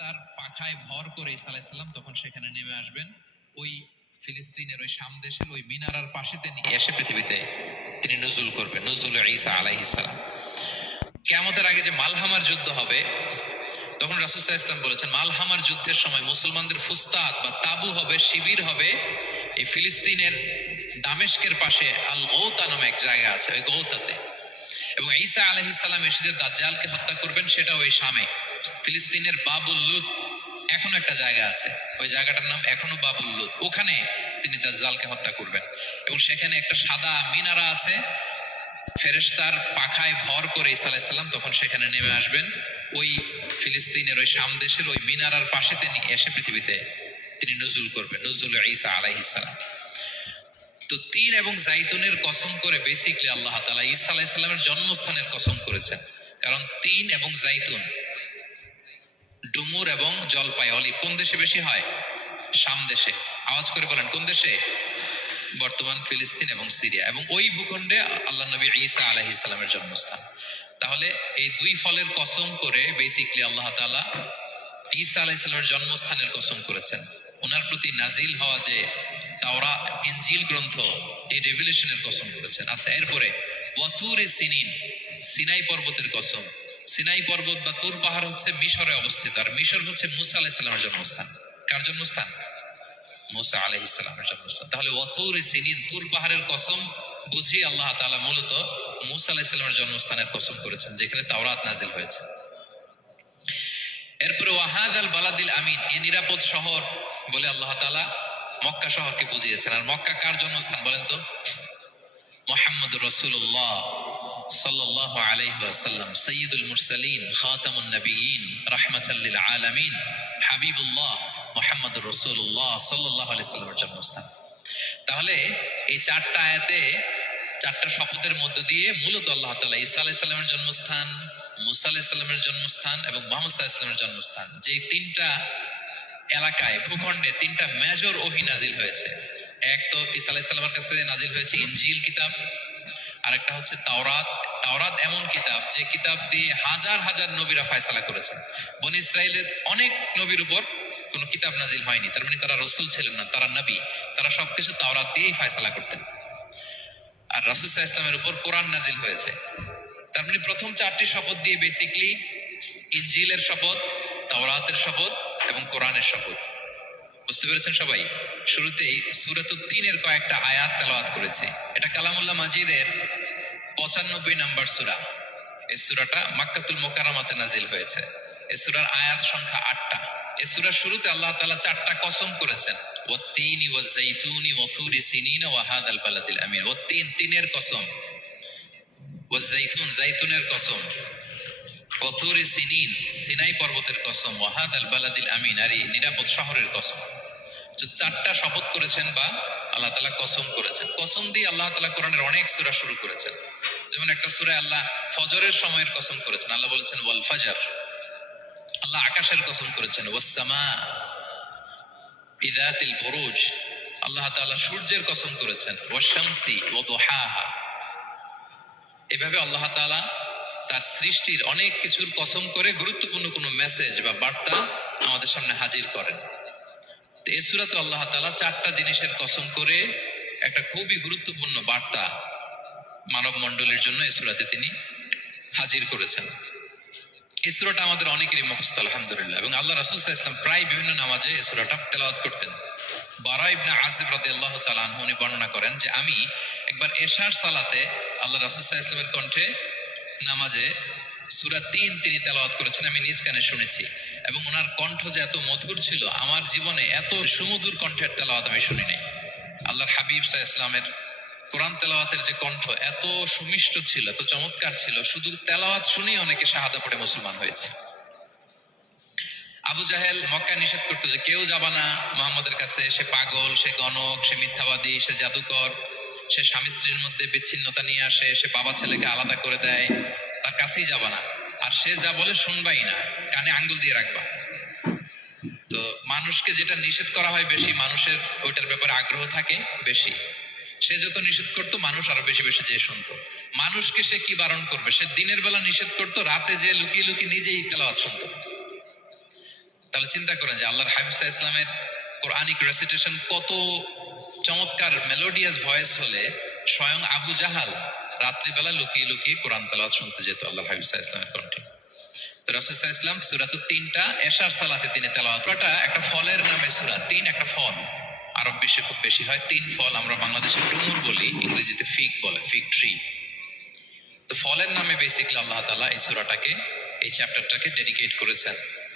ফেরেশতার পাখায় ভর করে ঈসা আলাইহিস সালাম তখন সেখানে নেমে আসবেন। ওই ফিলিস্তিনের ওই শাম দেশের ওই মিনারার পাশেতে নিয়ে এসে পৃথিবীতে তিনি নজুল করবেন, নজুল ঈসা আলাইহিস সালাম। কিয়ামতের আগে যে মালহামার যুদ্ধ হবে, তখন রাসূল সাল্লাল্লাহু আলাইহি ওয়াসাল্লাম বলেছেন মালহামার যুদ্ধের সময় মুসলমানদের ফুস্তাদ বা তাবু হবে, শিবির হবে এই ফিলিস্তিনের দামেস্কের পাশে আল গৌতা নামে এক জায়গা আছে, ওই গৌতাতে। এবং ঈসা আলাইহিস সালাম এসে যে দাজ্জালকে হত্যা করবেন সেটা ওই শামে, ফিলিস্তিনের বাবুল লুদ এখন একটা জায়গা আছে, ওই জায়গাটার নাম এখনো বাবুল লুদ, ওখানে তিনি দাজ্জালকে হত্যা করবেন। এবং সেখানে একটা সাদা মিনারা আছে, ফেরেশতার পাখায় ভর করে ঈসা আলাইহিস সালাম তখন সেখানে নেমে আসবেন। ওই ফিলিস্তিনের ওই শাম দেশের ওই মিনারার পাশে তিনি এসে পৃথিবীতে তিনি নজুল করবেন, নজুল ঈসা আলাইহিস সালাম। তো তিন এবং জাইতুনের কসম করে বেসিকলি আল্লাহ তাআলা ঈসা আলাইহিস সালামের জন্মস্থানের কসম করেছেন। কারণ তিন এবং জাইতুন, ডুমুর এবং জলপাই, অলিভ কোন দেশে বেশি হয়? শাম দেশে। আওয়াজ করে বলেন কোন দেশে? বর্তমান ফিলিস্তিন এবং সিরিয়া। এবং ওই ভূখণ্ডে আল্লাহ নবী ঈসা আলাইহিস সালামের জন্মস্থান। তাহলে এই দুই ফলের কসম করে বেসিকলি আল্লাহ তাআলা ঈসা আলাইহিস সালামের জন্মস্থানের কসম করেছেন। ওনার প্রতি নাজিল হওয়া যে তাওরাত ইনজিল গ্রন্থ, এই রেভিলেশনের কসম করেছেন। আচ্ছা, এরপরে ওয়াতুরি সিনিন, সিনাই পর্বতের কসম। সিনাই পর্বত বা তুর পাহাড় হচ্ছে মিশরে অবস্থিত, আর মিশর হচ্ছে মুসা আলাইহিস সালামের জন্মস্থান। কার জন্মস্থান? মুসা আলাইহিস সালামের জন্মস্থান। তাহলে ওয়াতুরি সিনিন, তুর পাহাড়ের কসম বুঝিয়ে আল্লাহ তাআলা মূলত মুসা আলাইহিস সালামের জন্মস্থানের কসম করেছেন, যেখানে তাওরাত নাজিল হয়েছে। এরপরে ওয়াহাদাল বালাদিল আমিন, এই নিরাপদ শহর বলে আল্লাহ তাআলা মক্কা শহরকে বুঝিয়েছেন। আর মক্কা কার জন্মস্থান বলেন তো? মুহাম্মদুর রাসূলুল্লাহ সাল্লাল্লাহু আলাইহি ওয়াসাল্লাম, সাইয়্যিদুল মুরসালিন, খাতামুন নবিয়্যিন, রাহমাতাল লিল আলামিন, হাবিবুল্লাহ মুহাম্মদুর রাসূলুল্লাহ সাল্লাল্লাহু আলাইহি ওয়াসাল্লামের জন্মস্থান। তাহলে এই চারটা আয়াতে, চারটা শপথের মধ্য দিয়ে মূলত আল্লাহ তাআলা ঈসা আলাইহিস সালামের জন্মস্থান, মুসা আলাইহিস সালামের জন্মস্থান এবং মুহাম্মদ সাল্লাল্লাহু আলাইহি ওয়াসাল্লামের জন্মস্থান, যে তিনটা এলাকায়, ভূখণ্ডে তিনটা মেজর ওহী নাজিল হয়েছে। এক তো ঈসা আলাইহিস সালামের কাছে নাজিল হয়েছে ইনজিল কিতাব, আরেকটা হচ্ছে তাওরাত। তাওরাত এমন কিতাব যে কিতাব দিয়ে হাজার হাজার নবীরা ফয়সালা করেছেন। বনি ইসরাইলের অনেক নবীর উপর কোনো কিতাব নাজিল হয়নি, তার মানে তারা রাসূল ছিলেন না, তারা নবী। তারা সবকিছু তাওরাত দিয়েই ফয়সালা করতেন। আর রাসূল সাল্লাল্লাহু আলাইহি ওয়াসাল্লামের উপর কোরআন নাজিল হয়েছে। তার মানে প্রথম চারটি শপথ দিয়ে বেসিকলি ইনজিলের শপথ, তাওরাতের শপথ এবং কোরআনের শপথ। বুঝতে পেরেছেন সবাই? শুরুতেই সূরাতুত তিনের কয়েকটা আয়াত তেলাওয়াত করেছি। এটা কালামুল্লাহ মাজিদের 95 নাম্বার সূরা। এই সূরাটা মক্কাতুল মুকাররমাতে নাজিল হয়েছে। এই সূরার আয়াত সংখ্যা 8টা। এই সূরার শুরুতে আল্লাহ তাআলা 4টা কসম করেছেন, ওয়াত-তিনি ওয়াজ-যাইতুনি ওয়া তুরি সিনিন ওয়া হাযাল বালাদিল আমিন। ওয়াত-তিন, তিনের কসম, ওয়াজ-যাইতুন, যাইতুনের কসম, ওয়া তুরি সিনিন, সিনাই পর্বতের কসম, ওয়া হাযাল বালাদিল আমিন, আর এই নিরাপদ শহরের কসম। তো 4টা শপথ করেছেন বা আল্লাহ তাআলা কসম করেছেন। কসম দিয়ে আল্লাহ তাআলা কোরআনের অনেক সূরা শুরু করেছেন। যেমন একটা সূরায় আল্লাহ ফজরের সময়ের কসম করেছেন, আল্লাহ বলেছেন ওয়াল ফাজর। আল্লাহ আকাশের কসম করেছেন ওয়াস সামা বিযাতিল বুরুজ। আল্লাহ তাআলা সূর্যের কসম করেছেন ওয়াশ শামসি ওয়া দুহাহা। এভাবে আল্লাহ তাআলা তার সৃষ্টির অনেক কিছুর কসম করে গুরুত্বপূর্ণ কোনো মেসেজ বা বার্তা আমাদের সামনে হাজির করেন। তো এই সূরাতে আল্লাহ তাআলা 4টা জিনিসের কসম করে একটা খুবই গুরুত্বপূর্ণ বার্তা মানব মণ্ডলীর জন্য এই সূরাতে তিনি হাজির করেছেন। এই সূরাটা আমাদের অনেকেরই মুখস্থ আলহামদুলিল্লাহ, এবং আল্লাহ রাসূল সাল্লাল্লাহু আলাইহি ওয়াসাল্লাম প্রায় বিভিন্ন নামাজে এই সূরাটা তেলাওয়াত করতেন। বারা ইবনে আযিব রাদিয়াল্লাহু তাআলা আনহু উনি বর্ণনা করেন যে আমি একবার এশার সালাতে আল্লাহ রাসূল সাল্লাল্লাহু আলাইহি ওয়াসাল্লামের কণ্ঠে নামাজে সূরা 3 তিনি তেলাওয়াত করেছেন, আমি নিজ কানে শুনেছি। এবং ওনার কণ্ঠ যে এত মধুর ছিল, আমার জীবনে এত সুমধুর কণ্ঠের তেলাওয়াত আমি শুনি নাই। আল্লাহর হাবিব সাল্লাল্লাহু আলাইহি ওয়াসাল্লামের কোরআন তেলাওয়াতের যে কণ্ঠ এত সুমিষ্ট ছিল, এত চমৎকার ছিল, শুধু তেলাওয়াত শুনেই অনেকে শাহাদা পড়ে মুসলমান হয়েছে। আবু জাহেল মক্কা নিষেধ করতো যে কেউ যাবা না মুহাম্মদের কাছে, সে পাগল, সে গণক, সে মিথ্যাবাদী, সে জাদুকর, সে স্বামী স্ত্রীর মধ্যে বিচ্ছিন্নতা নিয়ে আসে, সে বাবা ছেলেকে আলাদা করে দেয়, তার কাছেই যাবা না। আর সে যা বলে শুনবাই না, কানে আঙ্গুল দিয়ে রাখবা। তো মানুষকে যেটা নিষেধ করা হয় বেশি, মানুষের ওইটার ব্যাপারে আগ্রহ থাকে বেশি। সে যত নিষেধ করতো মানুষ আরো বেশি বেশি যে শুনতো। মানুষকে সে কি বারণ করবে? সে দিনের বেলা নিষেধ করতো, রাতে যে লুকিয়ে লুকিয়ে নিজেই তেলাওয়াত শুনতো। তাহলে চিন্তা করেন যে আল্লাহর হাবিব সাল্লাল্লাহু আলাইহি ওয়াসাল্লামের কোরআনিক রেসিটেশন কত চমৎকার মেলোডিয়াস ভয়েস হলে স্বয়ং আবু জাহাল রাত্রিবেলা লুকিয়ে লুকিয়ে কোরআন তেলাওয়াত শুনতে যেত আল্লাহর হাবিব সাল্লাল্লাহু আলাইহি ওয়াসাল্লামের কণ্ঠে। তো রাসূল সাল্লাল্লাহু আলাইহি ওয়াসাল্লাম সূরাতুত তিনটা এশার সালাতে তিনি তেলাওয়াত। এটা একটা ফলের নামে সূরা, তিন একটা ফল, আরব বিশ্বে খুব বেশি হয়। তিন ফল আমরা বাংলাদেশে ডুমুর বলি, ইংরেজিতে ফিগ বলে, ফিগ ট্রি। তো ফলের নামে বেসিক্যালি আল্লাহ তাআলা এই সূরাটাকে, এই চ্যাপ্টারটাকে ডেডিকেট করেছেন।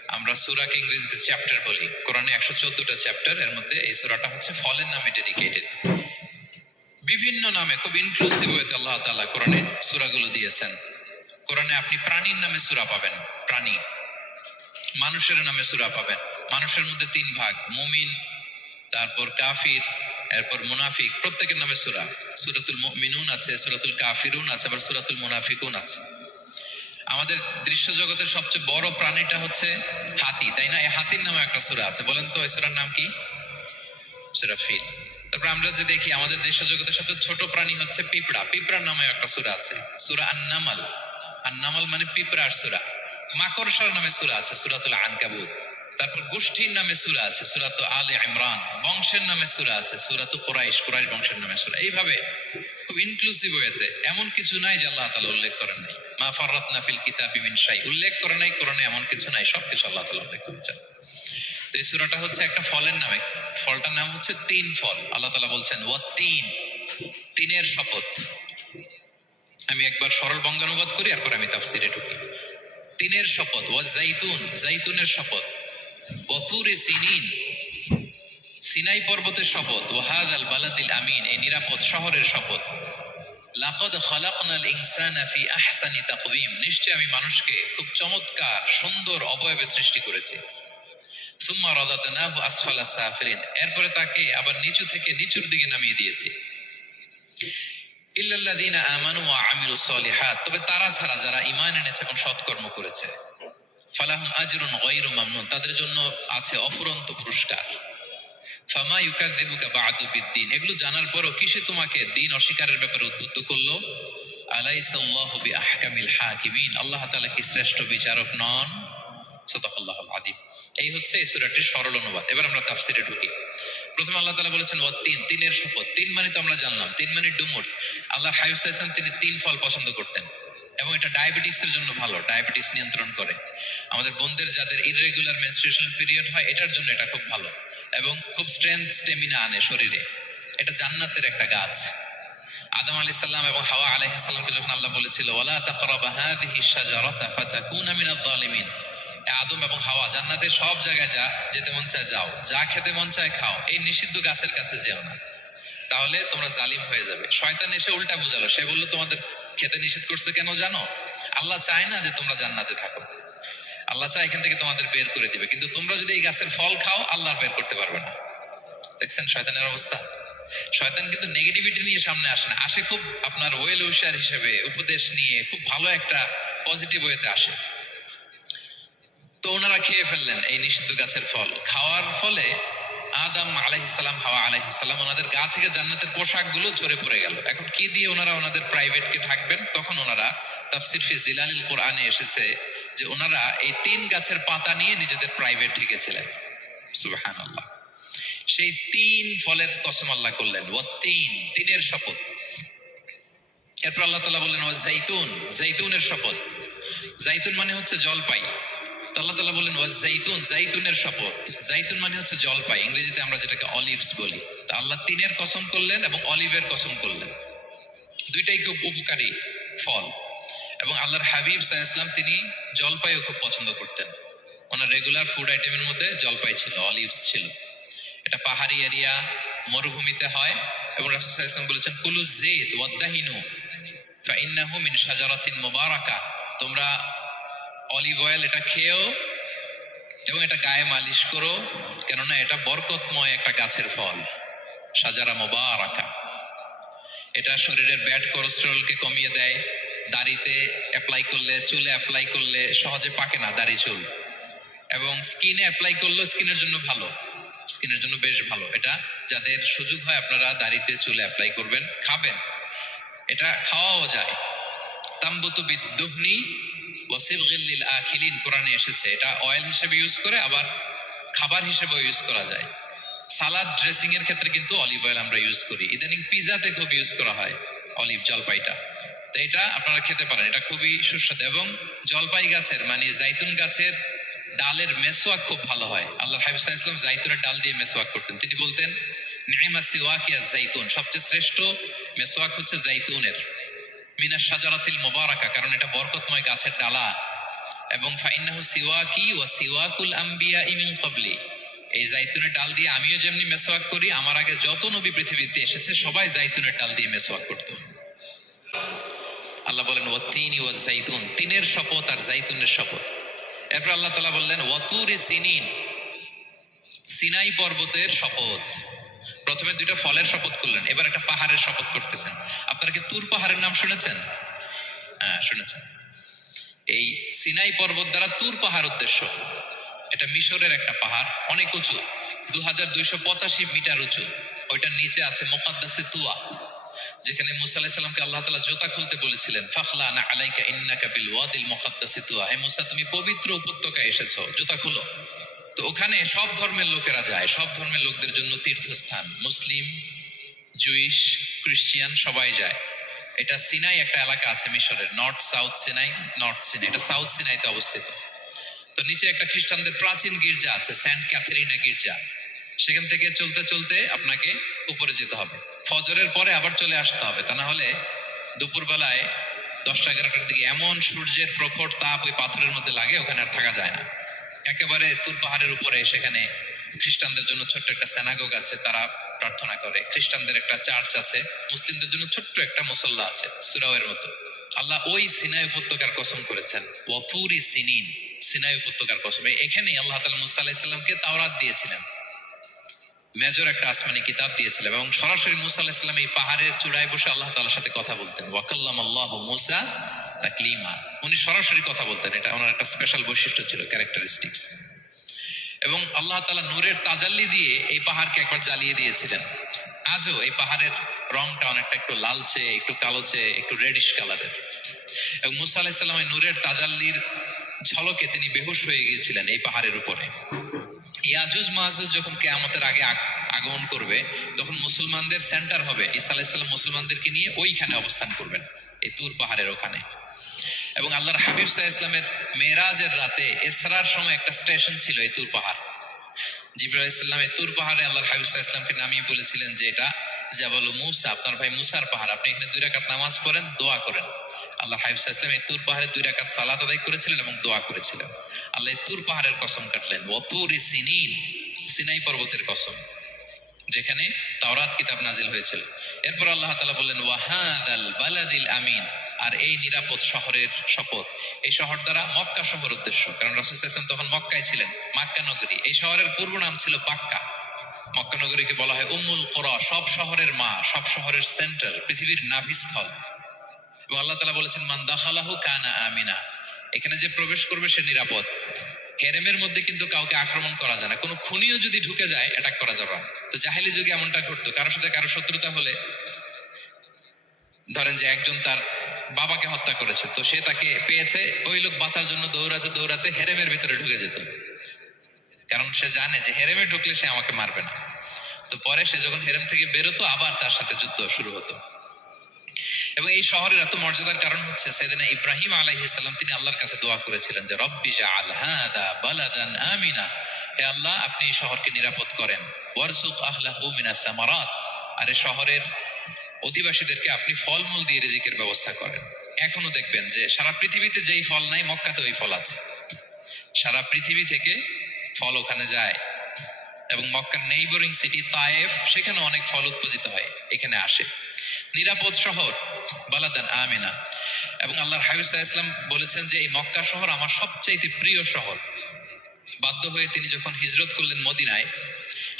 আমরা সূরাকে ইংরেজিতে চ্যাপ্টার বলি। কোরআনে 114টা চ্যাপ্টার, এর মধ্যে এই সূরাটা হচ্ছে ফলের নামে ডেডিকেটেড। বিভিন্ন নামে খুব ইনক্লুসিভ ওয়েতে আল্লাহ তাআলা কোরআনে সূরাগুলো দিয়েছেন। কোরআনে আপনি প্রাণীর নামে সূরা পাবেন, প্রাণী। মানুষের নামে সূরা পাবেন। মানুষের মধ্যে তিন ভাগ, মুমিন, তারপর কাফির, এরপর মুনাফিক। প্রত্যেকের নামে সূরা। সূরাতুল মুমিনুন আছে, সূরাতুল কাফিরুন আছে, আবার সূরাতুল মুনাফিকুন আছে। আমাদের দৃশ্য জগতের সবচেয়ে বড় প্রাণীটা হচ্ছে হাতি, তাই না? এই হাতির নামে একটা সূরা আছে। বলেন তো এই সূরার নাম কি? সূরা ফিল। তারপর আমরা যে দেখি আমাদের দৃশ্য জগতের সবচেয়ে ছোট প্রাণী হচ্ছে পিঁপড়া। পিঁপড়ার নামে একটা সূরা আছে, সূরা আন-নামাল। আন-নামাল মানে পিঁপড়ার সূরা। মাকড়সার নামে সূরা আছে, সূরাতুল আনকাবুত। তারপর গোষ্ঠীর নামে সূরা আছে, সূরাতু আলে ইমরান। বংশের নামে সূরা আছে, সূরাতু কুরাইশ, কুরাইশ বংশের নামে সূরা। এইভাবে খুব ইনক্লুসিভ ওয়েতে, এমন কিছু নাই যে আল্লাহ তাআলা উল্লেখ করেন নাই। মা ফাররাতনা ফিল কিতাবি মিন শাই, উল্লেখ করে নাই কোরআনে এমন কিছু নাই, সবকিছু আল্লাহ তাআলা উল্লেখ করেছেন। তো এই সূরাটা হচ্ছে একটা ফলের নামে। ফলটার নাম হচ্ছে তিন ফল। আল্লাহ তাআলা বলছেন ওয়াত-তিন, তিনের শপথ। আমি একবার সরল বঙ্গানুবাদ করি, এরপর আমি তাফসিরে ঢুকি। তিনের শপথ, ওয়াজ-জাইতুন, জাইতুনের শপথ, ওয়াতুরি সিনিন, সিনাই পর্বতের শপথ, ওয়াহাদাল বালাদিল আমিন, এই নিরাপদ শহরের শপথ। লাকাদ খালাকনাল ইনসানা ফি আহসানি তাকওয়িম, নিশ্চয় আমি মানুষকে খুব চমৎকার সুন্দর অবয়বে সৃষ্টি করেছি। সুম্মা রাদাদনাহু আসফালা সাফিলিন, এরপরে তাকে আবার নিচু থেকে নিচুর দিকে নামিয়ে দিয়েছি। ইল্লাল্লাযীনা আমানু ওয়া আমিলুস সলিহাত, তবে তারা ছাড়া যারা ঈমান এনেছে এবং সৎকর্ম করেছে। ফালাহুম আজরুন গায়রু মামনুন, তাদের জন্য আছে অফুরন্ত পুরস্কার। ফামা ইউকাযযিবুকা বা'দু বিদ্দিন, এগুলো জানার পরও কিসে তোমাকে দিন অস্বীকারের ব্যাপারে উদ্বুদ্ধ করলো? আলাইসাল্লাহু বিআহকামিল হাকিমিন, আল্লাহ তাআলা কি শ্রেষ্ঠ বিচারক নন? সাদাকাল্লাহুল আযীম। এই হচ্ছে এই সূরাটির সরল অনুবাদ। এবার আমরা তাফসিরে ঢুকি। প্রথমে আল্লাহ তাআলা বলেছেন ওয়াত-তিন, তিনের শপথ। তিন মানে তো আমরা জানলাম, তিন মানে ডুমুর। আল্লাহর হাবিব সাল্লাল্লাহু আলাইহি ওয়াসাল্লাম তিনি তিন ফল পছন্দ করতেন এবং এটা ডায়াবেটিক্সের জন্য ভালো, ডায়াবেটিক্স নিয়ন্ত্রণ করে। আমাদের বোনদের যাদের ইররেগুলার মেনস্ট্রুয়েশনাল পিরিয়ড হয়, এটার জন্য এটা খুব ভালো এবং খুব স্ট্রেংথ, স্টেমিনা আনে শরীরে। এটা জান্নাতের একটা গাছ। আদম আলাইহিস সালাম এবং হাওয়া আলাইহিস সালামকে যখন আল্লাহ বলেছিল ওয়ালা তাকরাবা হাযিহিশ শাজারাতা ফাতাকুনা মিনায যালিমিন, আদম এবং হাওয়া জান্নাতের সব জায়গায় যা যেতে মন চায় যাও, যা খেতে মন চায় খাও, এই নিষিদ্ধ গাছের কাছে যেও না, তাহলে তোমরা জালিম হয়ে যাবে। শয়তান এসে উল্টা বুঝালো, সে বলল তোমাদের খেতে নিষেধ করছে কেন জানো? আল্লাহ চায় না যে তোমরা জান্নাতে থাকো, আল্লাহ চায় এখান থেকে তোমাদের বের করে দিবে, কিন্তু তোমরা যদি এই গাছের ফল খাও আল্লাহ বের করতে পারবে না। দেখছেন শয়তানের অবস্থা? শয়তান কিন্তু নেগেটিভিটি নিয়ে সামনে আসে না, আসে খুব আপনার ওয়েল উইশার হিসেবে, উপদেশ নিয়ে, খুব ভালো একটা পজিটিভ ওয়েতে আসে। তো ওনারা খেয়ে ফেললেন এই নিষিদ্ধ গাছের ফল। খাওয়ার ফলে আদম আলাইহিস সালাম, হাওয়া আলাইহিস সালাম, ওনাদের গা থেকে জান্নাতের পোশাকগুলো ঝরে পড়ে গেল। এখন কি দিয়ে ওনারা ওনাদের প্রাইভেটকে ঢাকবেন? তখন ওনারা তাফসীর ফি জিলালিল কোরআনে এসেছে যে ওনারা এই তিন গাছের পাতা নিয়ে নিজেদের প্রাইভেট ঢেকেছিলেন। সুবহানাল্লাহ। সেই তিন ফলের কসম আল্লাহ করলেন, ওয়াত-তিন, তিনের শপথ। এরপর আল্লাহ তাআলা বললেন ওয়াজ-জাইতুন, জাইতুনের শপথ। জাইতুন মানে হচ্ছে জলপাই। আল্লাহ তাআলা বললেন ওয়াজ-জাইতুন, জাইতুনের শপথ। জাইতুন মানে হচ্ছে জলপাই, ইংরেজিতে আমরা যেটাকে অলিভস বলি। তো আল্লাহ তিনের কসম করলেন এবং অলিভের কসম করলেন। দুইটাই খুব উপকারী ফল এবং আল্লাহর হাবিব সাল্লাল্লাহু আলাইহি ওয়াসাল্লাম তিনি জলপাইও খুব পছন্দ করতেন। ওনার রেগুলার ফুড আইটেমের মধ্যে জলপাই ছিল, অলিভস ছিল। এটা পাহাড়ি এরিয়া, মরুভূমিতে হয় এবং রাসূল সাল্লাল্লাহু আলাইহি ওয়াসাল্লাম বলেছেন কুলু যাইত ওয়াদ-দাহিনু ফাইন্নাহু মিন শাজারাতিন মুবারাকা, তোমরা অলিভ অয়েল এটা খেও এবং এটা গায়ে মালিশ করো, কেননা এটা বরকতময় একটা গাছের ফল, শাজারা মুবারাকা। এটা শরীরের ব্যাড কোলেস্টেরলকে কমিয়ে দেয়। দাড়িতে অ্যাপ্লাই করলে, চুলে অ্যাপ্লাই করলে সহজে পাকে না দাড়ি চুল, এবং স্কিনে অ্যাপ্লাই করলেও স্কিনের জন্য ভালো, স্কিনের জন্য বেশ ভালো। এটা যাদের সুযোগ হয় আপনারা দাড়িতে চুলে অ্যাপ্লাই করবেন, খাবেন। এটা খাওয়াও যায়। তাম্বুতু বিদ্দুহনি ওয়াসিবগিল লিল আখিলিন কোরআনে এসেছে। এটা অয়েল হিসেবে ইউজ করে, আবার খাবার হিসেবেও ইউজ করা যায়। সালাদ ড্রেসিং এর ক্ষেত্রে কিন্তু অলিভ অয়েল আমরা ইউজ করি। ইদানিং পিজাতে খুব ইউজ করা হয় অলিভ, জলপাইটা। তো এটা আপনারা খেতে পারেন, এটা খুবই সুস্বাদু। এবং জলপাই গাছের মানে জাইতুন গাছের ডালের মেসওয়াক খুব ভালো হয়। আল্লাহ হাবিব সাল্লাল্লাহু আলাইহি ওয়াসাল্লাম জাইতুনের ডাল দিয়ে মেসওয়াক করতেন। তিনি বলতেন নি'মা সিওয়াকিয়া জাইতুন, সবচেয়ে শ্রেষ্ঠ মেসওয়াক হচ্ছে জাইতুনের, মিনাশ শাজারাতিল মুবারাকা, কারণ এটা বরকতময় গাছের ডালা। এবং ফাইন্নাহু সিওয়াকি ওয়া সিওয়াকুল আম্বিয়া মিন ক্বাবলি, এই জাইতুনের ডাল দিয়ে আমিও যেমনি মেসওয়াক করি, আমার আগে যত নবী পৃথিবীতে এসেছে সবাই জাইতুনের ডাল দিয়ে মেসওয়াক করত। আল্লাহ বলেন ওয়াতিনি ওয়াজ জাইতুন, তিনের শপথ আর জাইতুনের শপথ। এরপর আল্লাহ তাআলা বললেন ওয়াতুরি সিনিন, সিনাই পর্বতের শপথ। প্রথমে দুইটা ফলের শপথ করলেন, এবার একটা পাহাড়ের শপথ করতেছেন। আপনারা কি তুর পাহাড়ের নাম শুনেছেন? হ্যাঁ শুনেছেন। এই সিনাই পর্বত দ্বারা তুর পাহাড় উদ্দেশ্য। এটা মিশরের একটা পাহাড়, অনেক উঁচু, 2285 মিটার উঁচু। ওইটার নিচে আছে মুকাদ্দাসে তুয়া, যেখানে মুসা আলাইহিস সালামকে আল্লাহ তাআলা জুতা খুলতে বলেছিলেন, ফাখলানা আলাইকা ইন্নাকা বিল ওয়াদিল মুকাদ্দাসি তুয়া, হে মুসা তুমি পবিত্র উপত্যকায় এসেছো, জুতা খুলো। তো ওখানে সব ধর্মের লোকেরা যায়, সব ধর্মের লোকদের জন্য তীর্থস্থান, মুসলিম, জুইশ, খ্রিস্টান সবাই যায়। এটা সিনাই একটা এলাকা আছে মিশরের, north south Sinai, north Sinai, এটা সাউথ সিনাইতে অবস্থিত। তো নিচে একটা খ্রিস্টানদের প্রাচীন গির্জা আছে, সেন্ট ক্যাথেরিনা গির্জা। সেখান থেকে চলতে চলতে আপনাকে উপরে যেতে হবে, ফজরের পরে আবার চলে আসতে হবে, তা না হলে দুপুর বেলায় 10টা-11টার দিকে এমন সূর্যের প্রখর তাপ ওই পাথরের মধ্যে লাগে, ওখানে আর থাকা যায় না। একেবারে তুর পাহাড়ের উপরে সেখানে খ্রিস্টানদের জন্য ছোট্ট একটা সিনাগোগ আছে, তারা প্রার্থনা করে। খ্রিস্টানদের একটা চার্চ আছে, মুসলিমদের জন্য ছোট্ট একটা মুসল্লা আছে সুরাওয়ের মতো। আল্লাহ ওই সিনাই উপত্যকার কসম করেছেন, ওয়াতুরি সিনিন, সিনাই উপত্যকার কসম। এখানেই আল্লাহ তাআলা মুসা আলাইহিস সালামকে তাওরাত দিয়েছিলেন, মেজর একটা আসমানি কিতাব দিয়েছিলেন। এবং সরাসরি মুসা আলাইহিস সালাম এই পাহাড়ের চূড়ায় বসে আল্লাহ তাআলার সাথে কথা বলতেন। ওয়া কাল্লামাল্লাহু মুসা তাকলিমা, উনি সরাসরি কথা বলতেন, এটা ওনার একটা স্পেশাল বৈশিষ্ট্য ছিল, ক্যারেক্টারিস্টিক্স। এবং আল্লাহ তাআলা নূরের তাজাল্লি দিয়ে এই পাহাড়কে একবার জ্বালিয়ে দিয়েছিলেন। আজও এই পাহাড়ের রংটা অনেকটা একটু লালচে, একটু কালোচে, একটু রেডিশ কালারের। এবং মুসা আলাইহিস সালাম এই নূরের তাজাল্লির ঝলকে তিনি বেহুশ হয়ে গিয়েছিলেন এই পাহাড়ের উপরে। ইয়াজুজ মাহাজুজ যখন কিয়ামতের আগে আগমন করবে, তখন মুসলমানদের সেন্টার হবে। ঈসা আলাইহিস সালাম মুসলমানদেরকে নিয়ে ওইখানে অবস্থান করবেন, এই তুর পাহাড়ের ওখানে। এবং আল্লাহর হাবিব সাল্লাল্লাহু আলাইহি ওয়াসাল্লামের মেরাজের রাতে ইসরার সময় একটা স্টেশন ছিল এই তুর পাহাড়। জিবরাইল আলাইহিস সালাম এই তুর পাহাড়ে আল্লাহর হাবিব সাল্লাল্লাহু আলাইহি ওয়াসাল্লামকে নামিয়ে বলেছিলেন যে এটা জাবাল মুসা, আপনার ভাই মুসার পাহাড়, আপনি এখানে 2 রাকাত নামাজ পড়েন, দোয়া করেন। আল্লাহর হাবিব সাল্লাল্লাহু আলাইহি ওয়াসাল্লাম এই তুর পাহাড়ে 2 রাকাত সালাত আদায় করেছিলেন এবং দোয়া করেছিলেন। আল্লাহ এই তুর পাহাড়ের কসম কাটলেন, ওয়াতুরি সিনিন, সিনাই পর্বতের কসম, যেখানে তাওরাত কিতাব নাজিল হয়েছিল। এরপর আল্লাহ তাআলা বললেন ওয়াহাদাল বালাদিল আমিন, আর এই নিরাপদ শহরের শপথ। এই শহর দ্বারা মক্কা শহর উদ্দেশ্য, কারণ রাসূল সাল্লাল্লাহু আলাইহি ওয়াসাল্লাম তখন মক্কায় ছিলেন, মক্কা নগরী। এই শহরের পূর্ব নাম ছিল বাক্কা। মক্কা নগরীকে বলা হয় উম্মুল কুরা, সব শহরের মা, সব শহরের সেন্টার, পৃথিবীর নাভিস্থল। এবং আল্লাহ তাআলা বলেছেন মান দাখালাহু কানা আমিনা, এখানে যে প্রবেশ করবে সে নিরাপদ। হেরেমের মধ্যে কিন্তু কাউকে আক্রমণ করা যায় না, কোনো খুনিও যদি ঢুকে যায় অ্যাটাক করা যাবে না। তো জাহেলি যুগে এমনটা ঘটতো, কারোর সাথে কারো শত্রুতা হলে, ধরেন যে একজন তার বাবাকে হত্যা করেছে, তো সে তাকে পেয়েছে, ওই লোক বাঁচার জন্য দৌড়াতে দৌড়াতে হেরেমের ভিতরে ঢুকে যেত, কারণ সে জানে যে হেরেমে ঢুকলে সে আমাকে মারবে না। তো পরে সে যখন হেরেম থেকে বেরোতো, আবার তার সাথে যুদ্ধ শুরু হতো। এবং এই শহরের এত মর্যাদার কারণ হচ্ছে সাইয়েদনা ইব্রাহিম আলাইহিস সালাম, তিনি আল্লাহর কাছে দোয়া করেছিলেন যে রব্বি জাআল হাদা বালাদান আমিনা, হে আল্লাহ আপনি এই শহরকে নিরাপদ করেন, ওয়ারযুক আহলাহু মিনাস সামারাত, আর এই শহরের অধিবাসীদেরকে আপনি ফলমূল দিয়ে রিজিকের ব্যবস্থা করেন। এখনো দেখবেন যে সারা পৃথিবীতে যেই ফল নাই, মক্কাতে ওই ফল আছে। সারা পৃথিবী থেকে ফল ওখানে যায়। এবং মক্কার নেইবরিং সিটি তায়েফ, সেখানে অনেক ফল উৎপাদিত হয়, এখানে আসে। নিরাপদ শহর, বালাদান আমিনা। এবং আল্লাহর হাবিব সাল্লাল্লাহু আলাইহি ওয়াসাল্লাম বলেছেন যে এই মক্কা শহর আমার সবচাইতে প্রিয় শহর। বাধ্য হয়ে তিনি যখন হিজরত করলেন মদিনায়,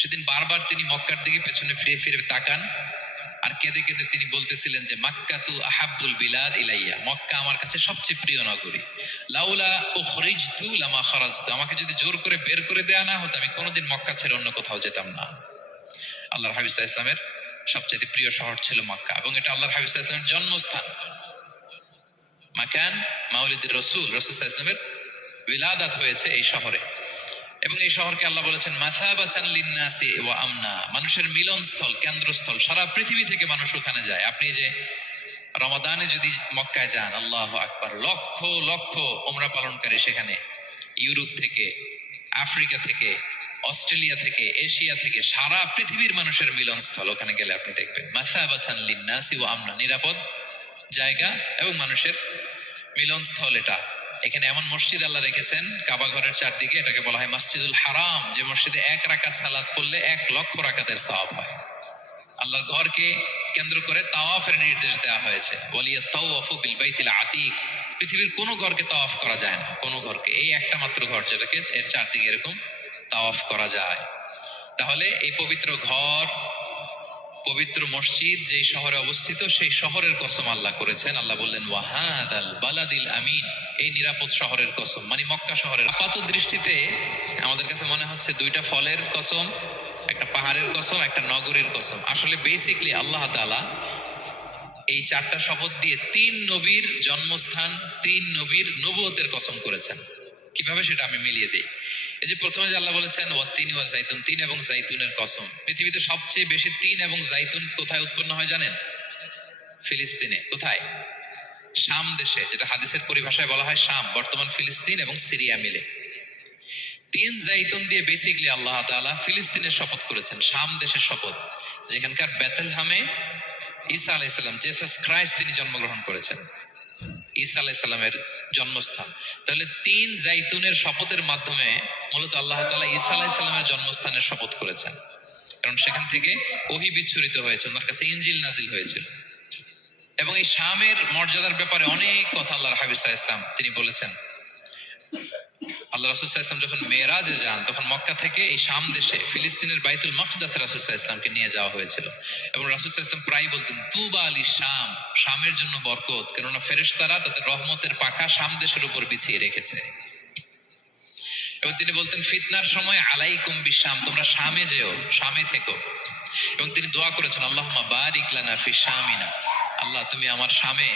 সেদিন বারবার তিনি মক্কার দিকে পেছনে ফিরে ফিরে তাকান, আর কেঁদে কেঁদে তিনি বলতেছিলেন যে মাক্কাতু আহাব্বুল বিলাদ ইলাইয়া, মক্কা আমার কাছে সবচেয়ে প্রিয় নগরী। লাউলা উখরিজতু লামা খারাজতু, আমাকে যদি জোর করে বের করে দেয়া না হতো, আমি কোনোদিন মক্কা ছেড়ে অন্য কোথাও যেতাম না। আল্লাহর হাবিব সাল্লাল্লাহু আলাইহি ওয়াসাল্লামের সবচেয়ে প্রিয় শহর ছিল মক্কা, এবং এটা আল্লাহর হাবিব সাল্লাল্লাহু আলাইহি ওয়াসাল্লামের জন্মস্থান। মাকান মাউলিদুর রাসূল, রাসূল সাল্লাল্লাহু আলাইহি ওয়াসাল্লামের বিলাদাত হয়েছে এই শহরে। এবং এই শহরকে আল্লাহ বলেছেন মাসাবাতান লিন্নাসি ওয়া আমনা, মানুষের মিলনস্থল, কেন্দ্রস্থল। সারা পৃথিবী থেকে মানুষ ওখানে যায়। আপনি যে রমাদানে যদি মক্কায় যান, আল্লাহু আকবার, লক্ষ লক্ষ উমরা পালনকারী সেখানে, ইউরোপ থেকে, আফ্রিকা থেকে, অস্ট্রেলিয়া থেকে, এশিয়া থেকে, সারা পৃথিবীর মানুষের মিলনস্থল। ওখানে গেলে আপনি দেখবেন মাসাবাতান লিন্নাসি ওয়া আমনা, নিরাপদ জায়গা এবং মানুষের মিলনস্থল। এটা এখানে এমন মসজিদ আল্লাহ রেখেছেন কাবা ঘরের চারদিকে, এটাকে বলা হয় মসজিদুল হারাম, যে মসজিদে 1 রাকাত সালাত পড়লে 1 লক্ষ রাকাতের সওয়াব হয়। আল্লাহর ঘরকে কেন্দ্র করে তাওয়াফের নির্দেশ দেওয়া হয়েছে। ওয়ালিয়াত তাওয়াফু বিল বাইতিল আতিক, পৃথিবীর কোনো ঘরকে তাওয়াফ করা যায় না, কোনো ঘরকে, এই একটা মাত্র ঘর যেটাকে এর চারদিকে এরকম তাওয়াফ করা যায়। তাহলে এই পবিত্র ঘর, পবিত্র মসজিদ যেই শহরে অবস্থিত, সেই শহরের কসম আল্লাহ করেছেন। আল্লাহ বললেন ওয়াহাদাল বালাদিল আমিন, এই নিরাপদ শহরের কসম, মানে মক্কা শহরের। আপাত দৃষ্টিতে আমাদের কাছে মনে হচ্ছে দুইটা ফলের কসম, একটা পাহাড়ের কসম, একটা নগরীর কসম। আসলে বেসিকলি আল্লাহ তাআলা এই 4টা শপথ দিয়ে 3 নবীর জন্মস্থান, 3 নবীর নবুয়তের কসম করেছেন। কিভাবে সেটা আমি মিলিয়ে দিই। এই যে প্রথমে যে আল্লাহ বলেছেন ওয়াত্তিনি ওয়া জাইতুন, 3 এবং জাইতুনের কসম। পৃথিবীতে সবচেয়ে বেশি 3 এবং জাইতুন কোথায় উৎপন্ন হয় জানেন? ফিলিস্তিনে। কোথায়? শাম দেশে, যেটা হাদিসের পরিভাষায় বলা হয় শাম, বর্তমান ফিলিস্তিন এবং সিরিয়া মিলে। 3 জাইতুন দিয়ে বেসিকলি আল্লাহ তাআলা ফিলিস্তিনের শপথ করেছেন, শাম দেশের শপথ, যেখানকার বেথলহামে ঈসা আলাইহিস সালাম, জেসাস ক্রাইস্ট, তিনি জন্মগ্রহণ করেছেন, ঈসা আলাইহিস সালামের জন্মস্থান। তাহলে 3 জাইতুনের শপথের মাধ্যমে মূলত আল্লাহ তাআলা ঈসা আলাইহিস সালামের জন্মস্থানের শপথ করেছেন, কারণ সেখান থেকে ওহী বিচ্ছুরিত হয়েছে, ওনার কাছে ইনজিল নাজিল হয়েছিল। এবং এই শামের মর্যাদার ব্যাপারে অনেক কথা আল্লাহর হাবিব সাল্লাল্লাহু আলাইহি ওয়াসাল্লাম তিনি বলেছেন। আল্লাহ রাসূল সাল্লাল্লাহু আলাইহি ওয়াসাল্লাম যখন মেরাজে যান, তখন মক্কা থেকে এই শাম দেশে ফিলিস্তিনের বাইতুল মাকদাস রাসূল সাল্লাল্লাহু আলাইহি ওয়াসাল্লামকে নিয়ে যাওয়া হয়েছিল। এবং রাসূল সাল্লাল্লাহু আলাইহি ওয়াসাল্লাম প্রায় বলতেন তুবা আলি শাম, শামের জন্য বরকত, কেননা ফেরেশতারা তাদের রহমতের পাখা শাম দেশের উপর বিছিয়ে রেখেছে। এবং তিনি বলতেন ফিতনার সময় আলাইকুম বিশাম, তোমরা শামে যেও, শামে থেকো। এবং তিনি দোয়া করেছেন আল্লাহুম্মা বারিক লানা ফি শামিনা, আল্লাহ তুমি আমার শামে,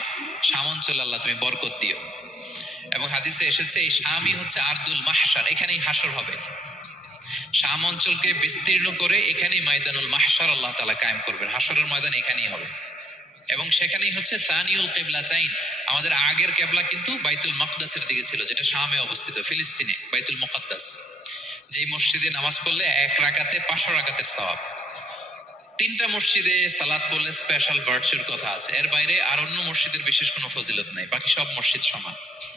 শাম অঞ্চলে আল্লাহ তুমি বরকত দিও। এবং হাদিসে এসেছে এই শামই হচ্ছে আরদুল মাহশার, এখানেই হাসর হবে। শাম অঞ্চলকে বিস্তীর্ণ করে এখানেই ময়দানুল মাহশার আল্লাহ তাআলা কায়েম করবেন, হাসরের ময়দান এখানেই হবে। এবং সেখানেই হচ্ছে সানিউল কিবলাতাইন, আমাদের আগের কিবলা কিন্তু বাইতুল মাকদাসের দিকে ছিল, যেটা শামে অবস্থিত, ফিলিস্তিনে বাইতুল মুকাদ্দাস। যেই মসজিদে নামাজ পড়লে 1 রাকাতে 500 রাকাতের সওয়াব। 3টা মসজিদে সালাত পড়লে স্পেশাল ভার্চুর কথা আছে, এর বাইরে আর অন্য মসজিদের বিশেষ কোনো ফজিলত নাই, বাকি সব মসজিদ সমান।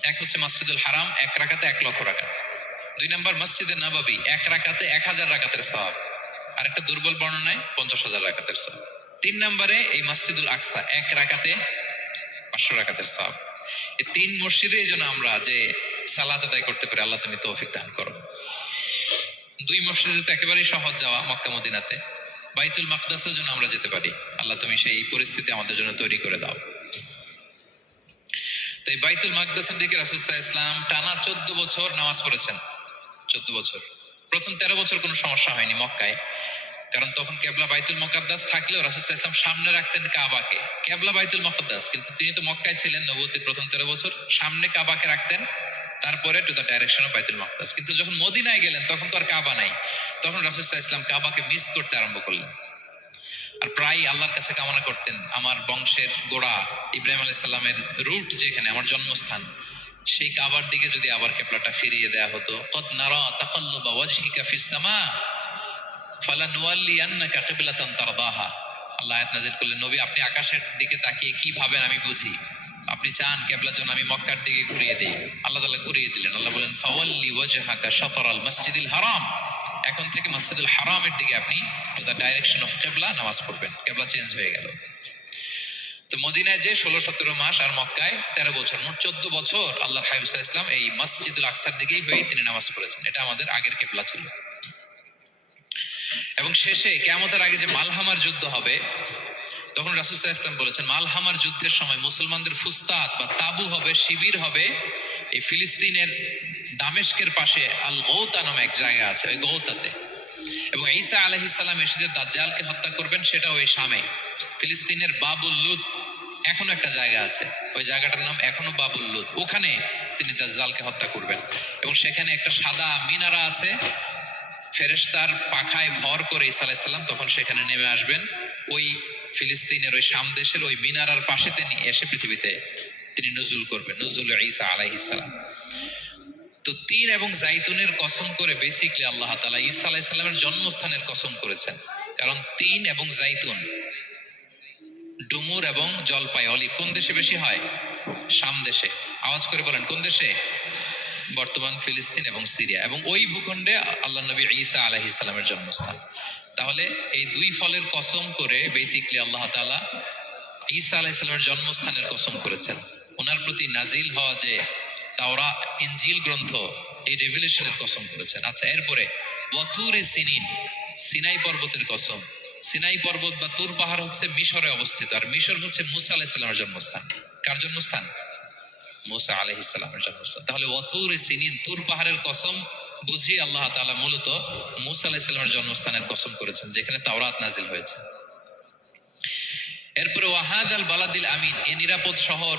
এক হচ্ছে মসজিদুল হারাম, 1 রাকাতে 1 লক্ষ রাকাত। 2 নম্বর মসজিদে নববী, 1 রাকাতে 1000 রাকাতের সওয়াব। আর একটা দুর্বল বর্ণনায় 50,000 রাকাতের সওয়াব। 3 নম্বরে এই মসজিদুল আকসা, 1 রাকাতে 500 রাকাতের সওয়াব। এই 3 মসজিদে যেন আমরা যে সালাত আদায় করতে পারি, আল্লাহ তুমি তৌফিক দান করো। 2 মসজিদে তো একেবারেই সহজ যাওয়া, মক্কা মদিনাতে। বাইতুল মাকদাসের জন্য আমরা যেতে পারি, আল্লাহ তুমি সেই পরিস্থিতি আমাদের জন্য তৈরি করে দাও। তো এই বাইতুল মাকদাসের দিকে রাসূল সাল্লাল্লাহু আলাইহি ওয়াসাল্লাম টানা 14 বছর নামাজ পড়েছেন। 14 বছর। প্রথম 13 বছর কোনো সমস্যা হয়নি মক্কায়, কারণ তখন কেবলা বাইতুল মুকাদ্দাস থাকলেও রাসূল সাল্লাল্লাহু আলাইহি ওয়াসাল্লাম সামনে রাখতেন কাবাকে। কেবলা বাইতুল মুকাদ্দাস, কিন্তু তিনি তো মক্কায় ছিলেন নবুয়তের প্রথম 13 বছর, সামনে কাবাকে রাখতেন, তারপরে টু দ্য ডাইরেকশন অফ বাইতুল মাকদাস। কিন্তু যখন মদিনায় গেলেন তখন তো আর কাবা নাই, তখন রাসূল সাল্লাল্লাহু আলাইহি ওয়াসাল্লাম কাবাকে মিস করতে আরম্ভ করলেন। আর প্রায় আল্লাহর কাছে কামনা করতেন আমার বংশের গোড়া ইব্রাহিম আলাইহিস সালামের রুট, যেখানে আমার জন্মস্থান, সেই কাবার দিকে যদি আবার কিবলাটা ফিরিয়ে দেয়া হতো। কদ নারা তাকাল্লুবা ওয়াজহিকা ফিস সামা ফালানুওয়াল্লিয়ান্নাকা কিবলাতান তারদাহা। আল্লাহ আয়াত নাযিল করলেন, নবী আপনি আকাশের দিকে তাকিয়ে কি ভাবেন আমি বুঝি, আপনি চান কিবলার জন্য আমি মক্কার দিকে ঘুরিয়ে দেই। আল্লাহ তাআলা ঘুরিয়ে দিলেন। আল্লাহ বলেন ফাওয়াল্লি ওয়াজহাকা শাতরাল মসজিদিল হারাম, এখন থেকে মসজিদুল হারামের দিকে আপনি টু দ্য ডাইরেকশন অফ কিবলা নামাজ পড়বেন। কিবলা চেঞ্জ হয়ে গেল। তো মদিনায় যে 16-17 মাস আর মক্কায় 13 বছর, মোট 14 বছর আল্লাহর হাবিব সাল্লাল্লাহু আলাইহি ওয়াসাল্লাম এই মসজিদুল আকসার দিকেই হয়ে তিনি নামাজ পড়েছেন। এটা আমাদের আগের কিবলা ছিল। এবং শেষে কিয়ামতের আগে যে মালহামার যুদ্ধ হবে, তখন রাসূল সাল্লাল্লাহু আলাইহি ওয়াসাল্লাম বলেছেন মালহামার যুদ্ধের সময় মুসলমানদের ফুস্তাত বা তাবু হবে, শিবির হবে এই ফিলিস্তিনের দামেস্কের পাশে আল গৌতা নামে এক জায়গা আছে, ওই গৌতাতে। এবং ঈসা আলাইহিস সালাম এসে যে দাজ্জালকে হত্যা করবেন, সেটা ওই শামে, ফিলিস্তিনের বাবুল লুদ এখনো একটা জায়গা আছে, ওই জায়গাটার নাম এখনো বাবুল লুদ। ওখানে তিনি দাজ্জালকে হত্যা করবেন এবং সেখানে একটা সাদা মিনারা আছে, ফেরেশতার পাখায় ভর করে ঈসা আলাইহিস সালাম তখন সেখানে নেমে আসবেন। ওই ফিলিস্তিনের ওই শাম দেশের ওই মিনারার পাশে তিনি এসে পৃথিবীতে তিনি নজুল করবেন, নজুল ঈসা আলাইহিস সালাম। তো তিন এবং জাইতুনের কসম করে বেসিকলি আল্লাহ তাআলা ঈসা আলাইহিস সালামের জন্মস্থানের কসম করেছেন। কারণ তিন এবং জাইতুন, ডুমুর এবং জলপাই, অলিভ কোন দেশে বেশি হয়? শাম দেশে। আওয়াজ করে বলেন কোন দেশে? বর্তমান ফিলিস্তিন এবং সিরিয়া, এবং ওই ভূখণ্ডে আল্লাহ নবী ঈসা আলাইহিস সালামের জন্মস্থান। তাহলে এই দুই ফলের কসম করে বেসিকলি আল্লাহ তাআলা ঈসা আলাইহিস সালামের জন্মস্থানের কসম করেছেন। ওনার প্রতি নাজিল হওয়া যে তাওরাত ইনজিল গ্রন্থ, এই রেভেলেশনের কসম করেছেন। আচ্ছা, এরপরে ওয়াতুরে সিনিন, সিনাই পর্বতের কসম। সিনাই পর্বত বা তুর পাহাড় হচ্ছে মিশরে অবস্থিত, আর মিশর হচ্ছে মুসা আলাইহিস সালামের জন্মস্থান। কার জন্মস্থান? মুসা আলাইহিস সালামের জন্মস্থান। তাহলে ওয়াতুরে সিনিন, তুর পাহাড়ের কসম বুঝিয়ে আল্লাহ তাআলা মূলত মুসা আলাইহিস সালামের জন্মস্থানের কসম করেছেন, যেখানে তাওরাত নাজিল হয়েছে। এরপরে ওয়াহাদাল বালাদিল আমিন, এই নিরাপদ শহর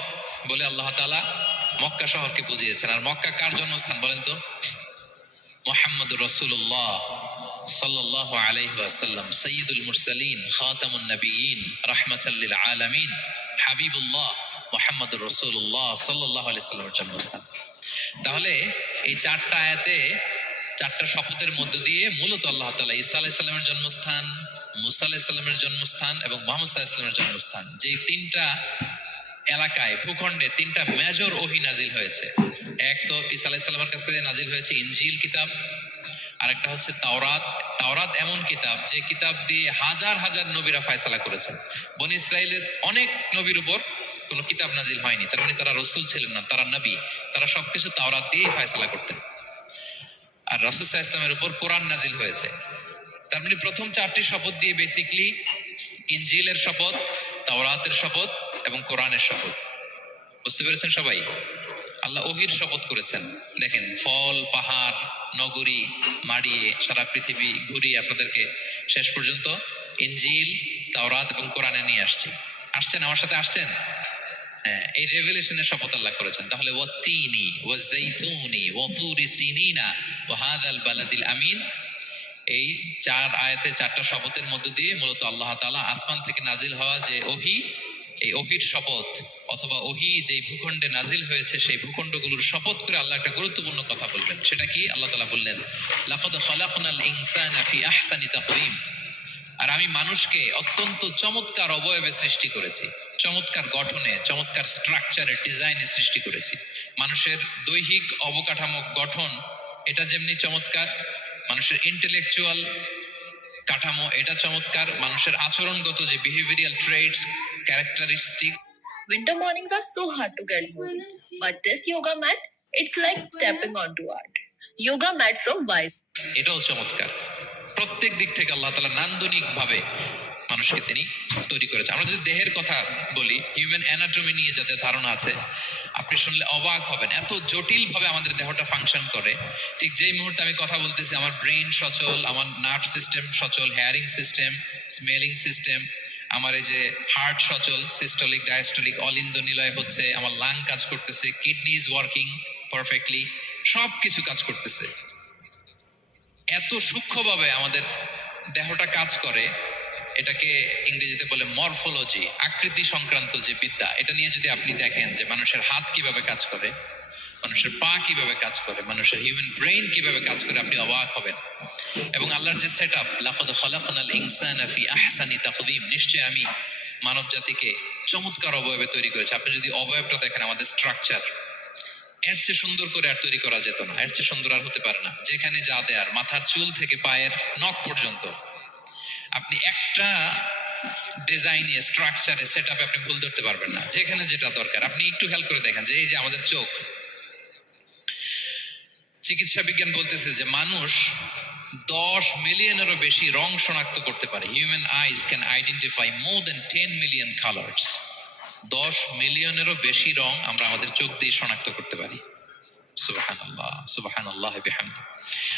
বলে আল্লাহ তাআলা মক্কা শহরকে বুঝিয়েছেন। আর মক্কা কার জন্মস্থান বলেন তো? মুহাম্মদুর রাসূলুল্লাহ সাল্লাল্লাহু আলাইহি ওয়াসাল্লাম, সাইয়্যিদুল মুরসালিন, খাতামুন নবিয়্যিন, রাহমাতাল লিল আলামিন, হাবিবুল্লাহ মুহাম্মদুর রাসূলুল্লাহ সাল্লাল্লাহু আলাইহি ওয়াসাল্লামের জন্মস্থান। তাহলে এই চারটা আয়াতে, চারটা শপথের মধ্য দিয়ে মূলত আল্লাহ তাআলা ঈসা আলাইহিস সালামের জন্মস্থান, মুসা আলাইহিস সালামের জন্মস্থান এবং মুহাম্মদ সাল্লাল্লাহু আলাইহি ওয়াসাল্লামের জন্মস্থান, যে তিনটা এলাকায়, ভূখণ্ডে তিনটা মেজর ওহী নাজিল হয়েছে। এক তো ঈসা আলাইহিস সালামের কাছে নাজিল হয়েছে ইনজিল কিতাব, আরেকটা হচ্ছে তাওরাত। তাওরাত এমন কিতাব যে কিতাব দিয়ে হাজার হাজার নবীরা ফয়সালা করেছেন। বনি ইসরাইলের অনেক নবীর উপর কোনো কিতাব নাজিল হয়নি, তার মানে তারা রাসূল ছিলেন না, তারা নবী। তারা সবকিছু তাওরাত দিয়েই ফয়সালা করতেন। আর রাসূল সাল্লাল্লাহু আলাইহি ওয়াসাল্লামের উপর কোরআন নাজিল হয়েছে। তার মানে প্রথম চারটি শপথ দিয়ে বেসিকলি ইনজিলের শপথ, তাওরাতের শপথ এবং কোরআনের শপথ। বুঝতে পেরেছেন সবাই? আল্লাহ ওহির শপথ করেছেন। দেখেন, ফল, পাহাড়, নগরী মাড়িয়ে সারা পৃথিবী ঘুরিয়ে আপনাদেরকে শেষ পর্যন্ত ইনজিল, তাওরাত এবং কোরআনে নিয়ে আসছি। আসছেন আমার সাথে? আসছেন? হ্যাঁ, এই রেভেলেশনের শপথ আল্লাহ করেছেন। তাহলে ওয়াত্তিনি ওয়াজাইতুনি ওয়াতুরি সিনিনা ওয়া হাদাল বালাদিল আমিন, এই চার আয়াতে চারটা শপথের মধ্য দিয়ে মূলত আল্লাহ তাআলা আসমান থেকে নাজিল হওয়া যে ওহী, এই ওহীর শপথ অথবা ওহী যে ভূখণ্ডে নাজিল হয়েছে সেই ভূখণ্ডগুলোর শপথ করে আল্লাহ একটা গুরুত্বপূর্ণ কথা বলবেন। সেটা কি? আল্লাহ তাআলা বললেন, লাকাদ খালাকনাল ইনসানা ফি আহসানি তাকওয়িম, আর আমি মানুষকে অত্যন্ত চমৎকার অবয়বে সৃষ্টি করেছি, চমৎকার গঠনে, চমৎকার স্ট্রাকচারে, ডিজাইনে সৃষ্টি করেছি। মানুষের দৈহিক অবকাঠামো গঠন এটা যেমনি চমৎকার, মানুষের ইন্টেলেকচুয়াল কাঠামো এটা চমৎকার, মানুষের আচরণগত যে behavioural traits, characteristic. Winter mornings are so hard to get moving, but this yoga mat, it's like stepping onto art. Yoga mat from Vibe. এটাও চমৎকার। প্রত্যেক দিক থেকে আল্লাহ তাআলা নান্দনিক ভাবে মানুষকে তিনি তৈরি করেছে। আমরা যদি দেহের কথা বলি, হিউম্যান অ্যানাটমি নিয়ে যাদের ধারণা আছে, আপনি শুনলে অবাক হবেন এত জটিল ভাবে আমাদের দেহটা ফাংশন করে। ঠিক যেই মুহূর্তে আমি কথা বলতেছি আমার ব্রেন সচল, আমার নার্ভ সিস্টেম সচল, হেয়ারিং সিস্টেম, স্মেলিং সিস্টেম, আমার এই যে হার্ট সচল, সিস্টোলিক ডায়াস্টোলিক অলিন্দ নিলয় হচ্ছে, আমার লাং কাজ করতেছে, কিডনি ইজ ওয়ার্কিং পারফেক্টলি, সবকিছু কাজ করতেছে। এত সূক্ষ্মভাবে আমাদের দেহটা কাজ করে, এটাকে ইংরেজিতে বলে মরফোলজি, আকৃতি সংক্রান্ত যে বিদ্যা। এটা নিয়ে যদি আপনি দেখেন যে মানুষের হাত কিভাবে কাজ করে, মানুষের পা কিভাবে কাজ করে, মানুষের হিউম্যান ব্রেইন কিভাবে কাজ করে, আপনি অবাক হবেন। এবং আল্লাহর যে সেটআপ, লাকাদ খালাকনাল ইনসানা ফি আহসানি তাকওয়িম, নিশ্চয়ই আমি মানব জাতিকে চমৎকার অবয়বে তৈরি করেছি। আপনি যদি অবয়বটা দেখেন, আমাদের স্ট্রাকচার, এর চেয়ে সুন্দর করে আর তৈরি করা যেত না, এর চেয়ে সুন্দর আর হতে পারে না। যেখানে যা দেয়ার, মাথার চুল থেকে পায়ের নখ পর্যন্ত, আপনি একটা ডিজাইনে, স্ট্রাকচারে, সেটআপে আপনি ভুল ধরতে পারবেন না। যেখানে যেটা দরকার, আপনি একটু খেয়াল করে দেখেন যে এই যে আমাদের চোখ, চিকিৎসা বিজ্ঞান বলতেছে যে মানুষ 10 মিলিয়নেরও বেশি রং শনাক্ত করতে পারে। Human eyes can identify more than 10 million colours. 10 মিলিয়নেরও বেশি রং আমরা আমাদের চোখ দিয়ে শনাক্ত করতে পারি। সুবহানাল্লাহ, সুবহানাল্লাহ বিহামদিহি।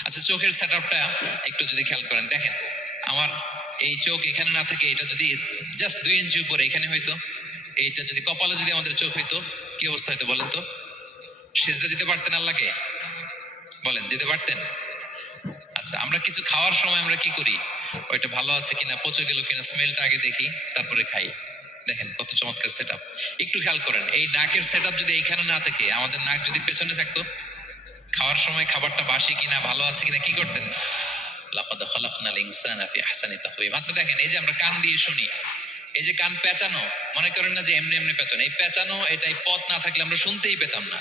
আচ্ছা, চোখের সেটআপটা একটু যদি খেয়াল করেন, দেখেন আমার এই চোখ এখানে না থাকে, এটা যদি জাস্ট 2 ইঞ্চি উপরে এখানে হইতো, এইটা যদি কপালে যদি আমাদের চোখ হইতো কি অবস্থা হইতো বলেন তো? সিজদা দিতে পারতেন আল্লাহকে? বলেন দিতে পারতেন? আচ্ছা, আমরা কিছু খাওয়ার সময় আমরা কি করি, ওইটা ভালো আছে কিনা, পচে গেল কিনা, স্মেলটা আগে দেখি, তারপরে খাই। দেখেন কত চমৎকার সেটআপ। একটু খেয়াল করেন, এই নাকের সেটআপ যদি এইখানে না থাকে, আমাদের নাক যদি পেছনে থাকতো, খাওয়ার সময় খাবারটা বাসি কিনা, ভালো আছে কিনা কি করতেন? লাকাদ খালাকনাল ইনসানা ফি আহসানি তাকওয়িম। আচ্ছা দেখেন, এই যে আমরা কান দিয়ে শুনি, এই যে কান পেঁচানো, মনে করেন না যে এমনি এমনি পেঁচানো, এই পেঁচানো, এটাই পথ না থাকলে আমরা শুনতেই পেতাম না।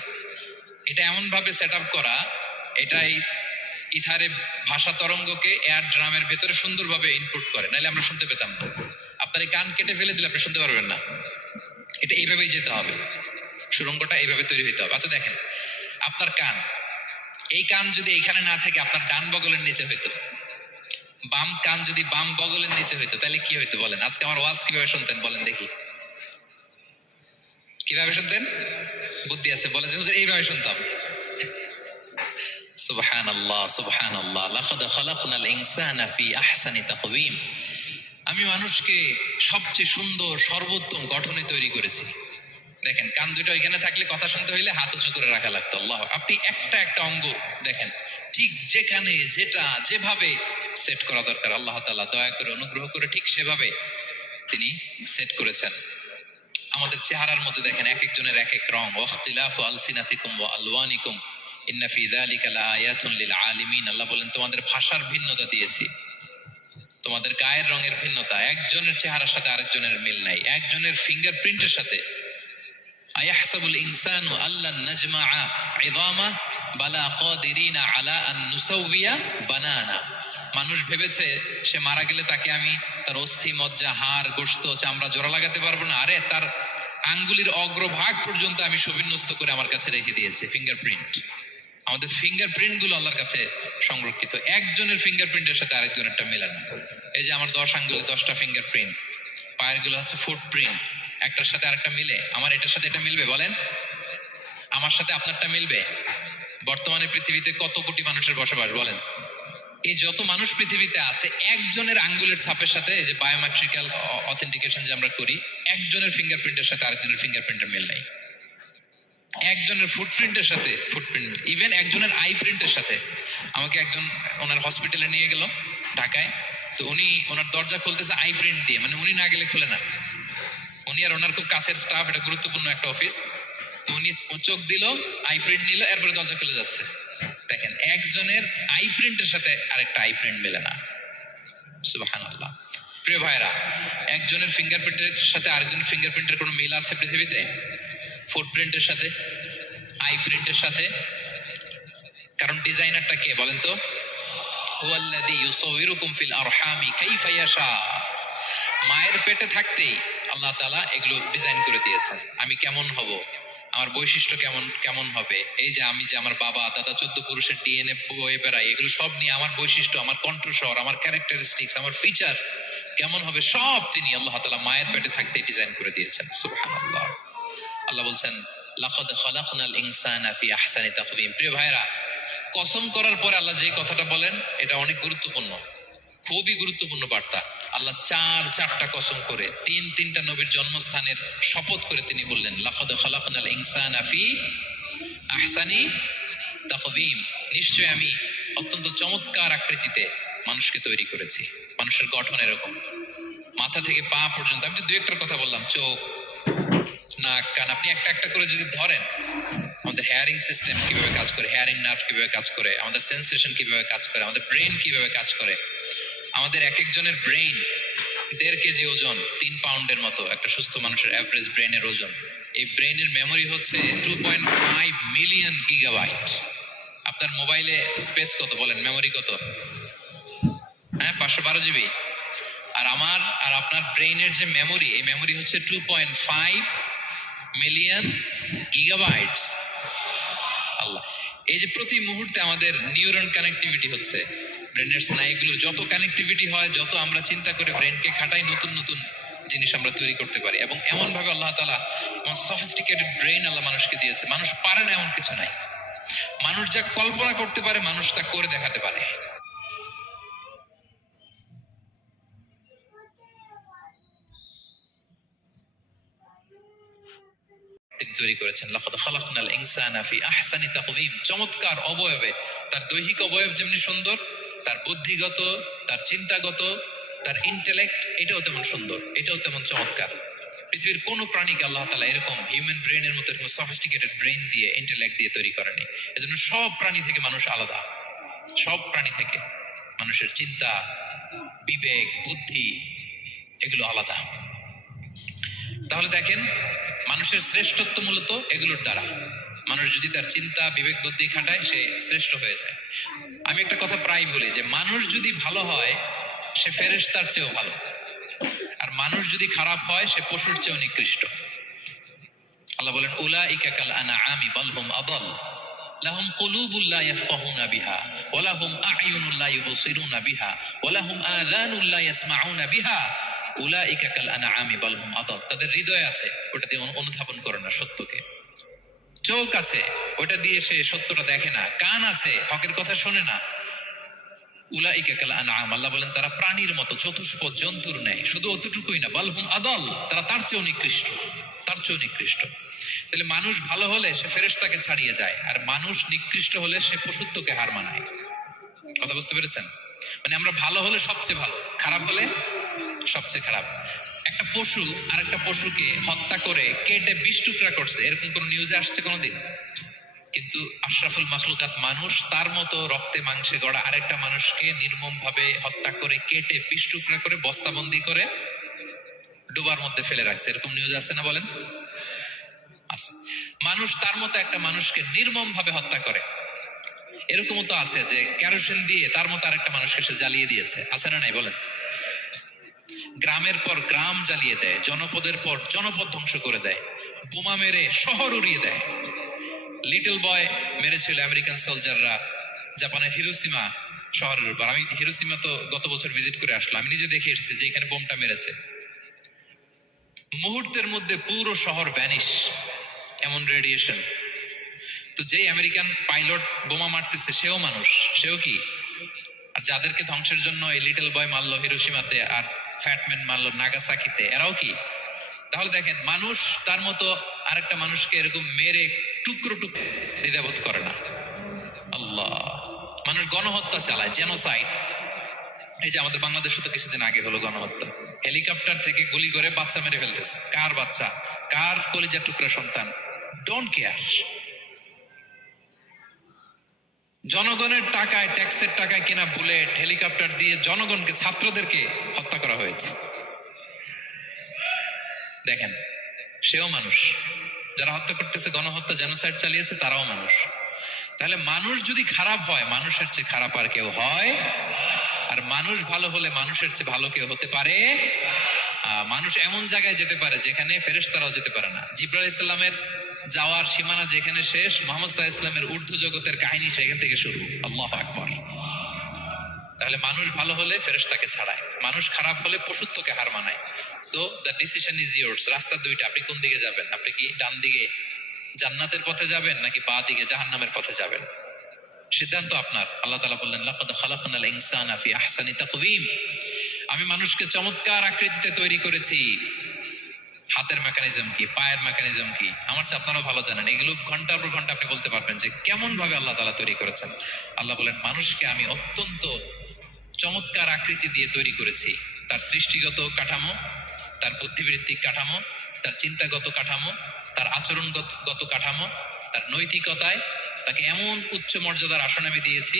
এটা এমন ভাবে সেটআপ করা, এটাই ইথারে ভাষা তরঙ্গকে এয়ার ড্রামের ভেতরে সুন্দরভাবে ইনপুট করে, নাহলে আমরা শুনতে পেতাম না। আপনার এই কান কেটে ফেলে দিলে আপনি শুনতে পারবেন না। এটা এইভাবেই যেতে হবে, সুরঙ্গটা এইভাবে তৈরি হইতে হবে। আচ্ছা দেখেন, আপনার কান, এই কান যদি এইখানে না থেকে আপনার ডান বগলের নিচে হইতো, বাম কান যদি বাম বগলের নিচে হইতো, তাহলে কি হইতো বলেন? আজকে আমার ওয়াজ কিভাবে শুনতেন বলেন দেখি, কিভাবে শুনতেন? বুদ্ধি আছে বলে যে হুজুর এইভাবে শুনতাম। সুবহানাল্লাহ সুবহানাল্লাহ, লাকাদ খালাকনাল ইনসানা ফি আহসানি তাকওয়িম। আমি মানুষকে সবচেয়ে সুন্দর সর্বোত্তম গঠনে তৈরি করেছি। দেখেন, কান দুটো ওইখানে থাকলে কথা শুনতে হইলে হাত উঁচু করে রাখা লাগতো। আল্লাহ, আপনি একটা একটা অঙ্গ দেখেন, ঠিক যেখানে যেটা যেভাবে সেট করা দরকার, আল্লাহ তাআলা দয়া করে অনুগ্রহ করে ঠিক সেভাবে তিনি সেট করেছেন। আমাদের চেহারার মধ্যে দেখেন এক একজনের এক এক রং, ওয়াখতিলাফু আলসিনাতিকুম ওয়া আলওয়ানিকুম ইন্না ফি যালিকা লাআয়াতুন লিল আলিমিন। আল্লাহ বলেন, তোমাদের ভাষার ভিন্নতা দিয়েছি, তোমাদের গায়ের রঙের ভিন্নতা, একজনের চেহারার সাথে আরেকজনের মিল নাই, একজনের ফিঙ্গারপ্রিন্টের সাথে। আয়াহসাবুল ইনসানু আল্লান নাজমাআ ইযামা বালা কাদিরিনা আলা আন নুসাউবিয়া বানানা। মানুষ ভেবেছে সে মারা গেলে তাকে আমি তার অস্থি মজ্জা হাড় গোশত চামড়া জোড়া লাগাতে পারবো না। আরে তার আঙ্গুলির অগ্রভাগ পর্যন্ত আমি সুবিন্যস্ত করে আমার কাছে রেখে দিয়েছি, ফিঙ্গারপ্রিন্ট। আমাদের ফিঙ্গারপ্রিন্ট গুলো আল্লাহর কাছে সংরক্ষিত, একজনের ফিঙ্গারপ্রিন্টের সাথে আরেকজনেরটা মেলে না। এই যে আমার 10 আঙ্গুলে 10টা ফিঙ্গারপ্রিন্ট, পায়ের গুলো হচ্ছে ফুটপ্রিন্ট, একটার সাথে আরেকটা মিলে। আমার এটার সাথে এটা মিলবে বলেন? আমার সাথে আপনারটা মিলবে? বর্তমানে পৃথিবীতে কত কোটি মানুষের বসবাস বলেন? এই যত মানুষ পৃথিবীতে আছে, একজনের আঙ্গুলের ছাপের সাথে, এই যে বায়োমেট্রিক্যাল অথেন্টিকেশন যে আমরা করি, একজনের ফিঙ্গারপ্রিন্টের সাথে আরেকজনের ফিঙ্গারপ্রিন্টের মিল নাই। একজনের ফুটপ্রিন্টের সাথে ফুটপ্রিন্ট, ইভেন একজনের আই প্রিন্টের সাথে। আমাকে একজন ওনার হসপিটালে নিয়ে গেল ঢাকায়, তো উনি ওনার দরজা খুলতেছে আই প্রিন্ট দিয়ে, মানে উনি না গেলে খুলে না। উনি আর ওনার খুব কাছের স্টাফ, এটা গুরুত্বপূর্ণ একটা অফিস, তো উনি চোখ দিল, আই প্রিন্ট নিল, এরপরে দরজা খুলে যাচ্ছে। দেখেন, একজনের আই প্রিন্টের সাথে আরেকটা আই প্রিন্ট মেলে না। সুবহানাল্লাহ। প্রিয় ভাইরা, একজনের ফিঙ্গারপ্রিন্টের সাথে আরেকজনের ফিঙ্গারপ্রিন্টের কোনো মিল আছে পৃথিবীতে? ফুটপ্রিন্টের সাথে, আই প্রিন্টের সাথে? কারণ ডিজাইনারটা কে বলেন তো? হুয়াল্লাযী ইউসাউবিরুকুম ফিল আরহামি কাইফা ইয়াশা। মায়ের পেটে থাকতেই আল্লাহ তাআলা এগুলো ডিজাইন করে দিয়েছেন, আমি কেমন হব, আমার বৈশিষ্ট্য কেমন কেমন হবে। এই যে আমি যে আমার বাবা দাদা 14 পুরুষের ডিএনএ বয়ে বেড়াই, এগুলো সব নিয়ে আমার বৈশিষ্ট্য, আমার কণ্ঠস্বর, আমার ক্যারেক্টারিস্টিক্স, আমার ফিচার কেমন হবে, সব তিনি আল্লাহ তাআলা মায়ের পেটে থাকতেই ডিজাইন করে দিয়েছেন। সুবহানাল্লাহ। আল্লাহ বলছেন, লাকাদ খালাকনাল ইনসানা ফি আহসানি তাকওয়িম। প্রিয় ভাইরা, কসম করার পরে আল্লাহ যে কথাটা বলেন, এটা অনেক গুরুত্বপূর্ণ, খুবই গুরুত্বপূর্ণ বার্তা। আল্লাহ চারটা কসম করে তিনটা নবীর জন্মস্থানের শপথ করে তিনি বললেন, লাকাদ খালাকনাল ইনসানা ফি আহসানি তাকওয়িম। নিশ্চয় আমি অত্যন্ত চমৎকার আকৃতিতে মানুষকে তৈরি করেছি। মানুষের গঠন এরকম, মাথা থেকে পা পর্যন্ত। আমি তো দুই একটার কথা বললাম, চোখ নাক কান, আপনি একটা একটা করে যদি ধরেন, আমাদের হেয়ারিং সিস্টেম কিভাবে কাজ করে, হেয়ারিং নার্ভ কিভাবে কাজ করে, আমাদের সেন্সেশন কিভাবে কাজ করে, আমাদের ব্রেন কিভাবে কাজ করে। আমাদের এক একজনের ব্রেন 1.5 কেজি ওজন, 3 পাউন্ডের মতো একটা সুস্থ মানুষের অ্যাভারেজ ব্রেনের ওজন। এই ব্রেনের মেমোরি হচ্ছে 2.5 মিলিয়ন গিগাবাইট। আপনার মোবাইলে স্পেস কত বলেন, মেমোরি কত? হ্যাঁ, 512 জিবি। আর আমার আর আপনার ব্রেইনের যে মেমোরি, এই মেমোরি হচ্ছে 2.5 মিলিয়ন গিগাবাইটস। আল্লাহ, এই যে প্রতি মুহূর্তে আমাদের নিউরন কানেক্টিভিটি হচ্ছে, ব্রেনের স্নায়ুগুলো যত কানেক্টিভিটি হয়, যত আমরা চিন্তা করে ব্রেনকে খাটাই, নতুন নতুন জিনিস আমরা তৈরি করতে পারি। এবং এমন ভাবে আল্লাহ তাআলা সফিস্টিকেটেড ব্রেন আল্লাহ মানুষকে দিয়েছে, মানুষ পারে না এমন কিছু নাই। মানুষ যা কল্পনা করতে পারে, মানুষ তা করে দেখাতে পারে। তৈরি করেছেন। লাকাদ খালাকনাল ইনসানা ফি আহসানি তাকওয়িম, চমৎকার অবয়বে। তার দৈহিক অবয়ব যেমনি সুন্দর, তার বুদ্ধিগত, তার চিন্তাগত, তার ইন্টেলেক্ট এটাও তেমন সুন্দর, এটাও তেমন চমৎকার। পৃথিবীর কোন প্রাণীকে আল্লাহ তাআলা এরকম হিউম্যান ব্রেনের মতো এরকম সফিস্টিকেটেড ব্রেন দিয়ে, ইন্টেলেক্ট দিয়ে তৈরি করেনি। এজন্য সব প্রাণী থেকে মানুষ আলাদা, সব প্রাণী থেকে মানুষের চিন্তা, বিবেক, বুদ্ধি এগুলো আলাদা। তাহলে দেখেন, মানুষের শ্রেষ্ঠত্ব মূলত এগুলোর দ্বারা। মানুষ যদি তার চিন্তা, বিবেক, বুদ্ধি খাটায়, সে শ্রেষ্ঠ হয়ে যায়। আমি একটা কথা প্রায় বলি যে মানুষ যদি ভালো হয় সে ফেরেশতার চেয়েও ভালো, আর মানুষ যদি খারাপ হয় সে পশুর চেয়েও নিকৃষ্ট। আল্লাহ বলেন উলাইকা কাল আনআমি বাল হুম আদাল লাহুম কুলুবুল লা ইয়াফকাহুনা বিহা ওয়া লাহুম আ'য়ুনুল লা ইউবসিরুনা বিহা ওয়া লাহুম আযানুল লা ইয়াসমাউনা বিহা উলাইকা কাল আনআমি বাল হুম আদাল। তাদের হৃদয় আছে, ওটা দিয়ে অনুধাবন করে না সত্যকে। চোখ আছে, ওটা দিয়ে সে সত্যটা দেখে না। কান আছে, হকের কথা শোনে না। উলাইকা কাল আনআম, আল্লাহ বলেন তারা প্রাণীর মতো, চতুষ্পদ জন্তুর ন্যায়। শুধু অতটুকুই না, বাল হুম আদাল, তারা তার চেয়েও নিকৃষ্ট, তার চেয়েও নিকৃষ্ট। তাহলে মানুষ ভালো হলে সে ফেরেশতাকে ছাড়িয়ে যায়, আর মানুষ নিকৃষ্ট হলে সে পশুত্বকে হার মানায়। কথা বুঝতে পেরেছেন? মানে আমরা ভালো হলে সবচেয়ে ভালো, খারাপ হলে সবচেয়ে খারাপ। একটা পশু আর একটা পশুকে হত্যা করে কেটে 20 টুকরা করছে, এরকম কোন নিউজে আসছে কোনোদিন? কিন্তু আশরাফুল মাখলুকাত মানুষ তার মতো রক্তে মাংসে গড়া আরেকটা মানুষকে নির্মম ভাবে হত্যা করে কেটে 20 টুকরা করে বস্তাবন্দি করে ডোবার মধ্যে ফেলে রাখছে, এরকম নিউজ আছে না বলেন? আছে। মানুষ তার মতো একটা মানুষকে নির্মম ভাবে হত্যা করে। এরকমও তো আছে যে কেরোসিন দিয়ে তার মতো আরেকটা মানুষকে সে জ্বালিয়ে দিয়েছে, আছে না নাই বলেন? গ্রামের পর গ্রাম জ্বালিয়ে দেয়, জনপদের পর জনপদ ধ্বংস করে দেয়, বোমা মেরে শহর উড়িয়ে দেয়। লিটল বয় মেরেছিল আমেরিকান সোলজাররা জাপানের হিরোশিমা শহরের উপর। আমি হিরোশিমা তো গত বছর ভিজিট করে আসলাম, আমি নিজে দেখে এসেছি যে এখানে বোমটা মেরেছে। মুহূর্তের মধ্যে পুরো শহর ভ্যানিশ, এমন রেডিয়েশন। তো যেই আমেরিকান পাইলট বোমা মারতেছে সেও মানুষ, সেও কি? আর যাদেরকে ধ্বংসের জন্য এই লিটল বয় মারলো হিরোশিমাতে আর ফ্যাটম্যান মারলো নাগাসাকিতে, এরাও কি? তাহলে দেখেন, মানুষ তার মতো আরেকটা মানুষকে এরকম মেরে টুকরো টুকরো দ্বিধাবোধ করে না। আল্লাহ, মানুষ গণহত্যা চালায়, জেনোসাইড। এই যে আমাদের বাংলাদেশে তো কিছুদিন আগে হলো গণহত্যা, হেলিকপ্টার থেকে গুলি করে বাচ্চা মেরে ফেলতেছে। কার বাচ্চা? কার কলিজার টুকরা সন্তান? Don't care. জনগণের টাকায়, ট্যাক্সের টাকায় কিনা বুলেট, হেলিকপ্টার দিয়ে জনগণকে, ছাত্রদেরকে হত্যা করা হয়েছে। দেখেন, সেও মানুষ। যারা হত্যা করতেছে, গণহত্যা, জেনোসাইড চালিয়েছে, তারাও মানুষ। তাহলে মানুষ যদি খারাপ হয়, মানুষের চেয়ে খারাপ আর কেউ হয়? আর মানুষ ভালো হলে মানুষের চেয়ে ভালো কেউ হতে পারে? মানুষ এমন জায়গায় যেতে পারে যেখানে ফেরেশতারাও যেতে পারে না। জিবরাইল ইসলামের যাওয়ার সীমানা যেখানে শেষ, মুহাম্মদ সাল্লাল্লাহু আলাইহি ওয়াসাল্লামের ঊর্ধ্ব জগতের কাহিনী সেখান থেকে শুরু। আল্লাহু আকবার। তাহলে মানুষ ভালো হলে ফেরেশতাকে ছাড়ায়, মানুষ খারাপ হলে পশুত্বকে হার মানায়। So the decision is yours. রাস্তা দুইটা, আপনি কোন দিকে যাবেন? আপনি কি ডান দিকে জান্নাতের পথে যাবেন নাকি বাঁ দিকে জাহান্নামের পথে যাবেন? সিদ্ধান্ত আপনার। আল্লাহ তাআলা বললেন লাকাদ খালাকনাল ইনসানা ফি আহসানি তাকওয়িম, আমি মানুষকে চমৎকার আকৃতিতে তৈরি করেছি। হাতের মেকানিজম কি, পায়ের মেকানিজম কি, আমার চেয়ে আপনারাও ভালো জানেন। এগুলো ঘন্টার পর ঘন্টা আপনি বলতে পারবেন যে কেমন ভাবে আল্লাহ তাআলা তৈরি করেছেন। আল্লাহ বলেন মানুষকে আমি অত্যন্ত চমৎকার আকৃতি দিয়ে তৈরি করেছি। তার সৃষ্টিগত কাঠামো, তার বুদ্ধিবৃত্তিক কাঠামো, তার চিন্তাগত কাঠামো, তার আচরণগত কাঠামো, তার নৈতিকতায় তাকে এমন উচ্চ মর্যাদার আসন আমি দিয়েছি,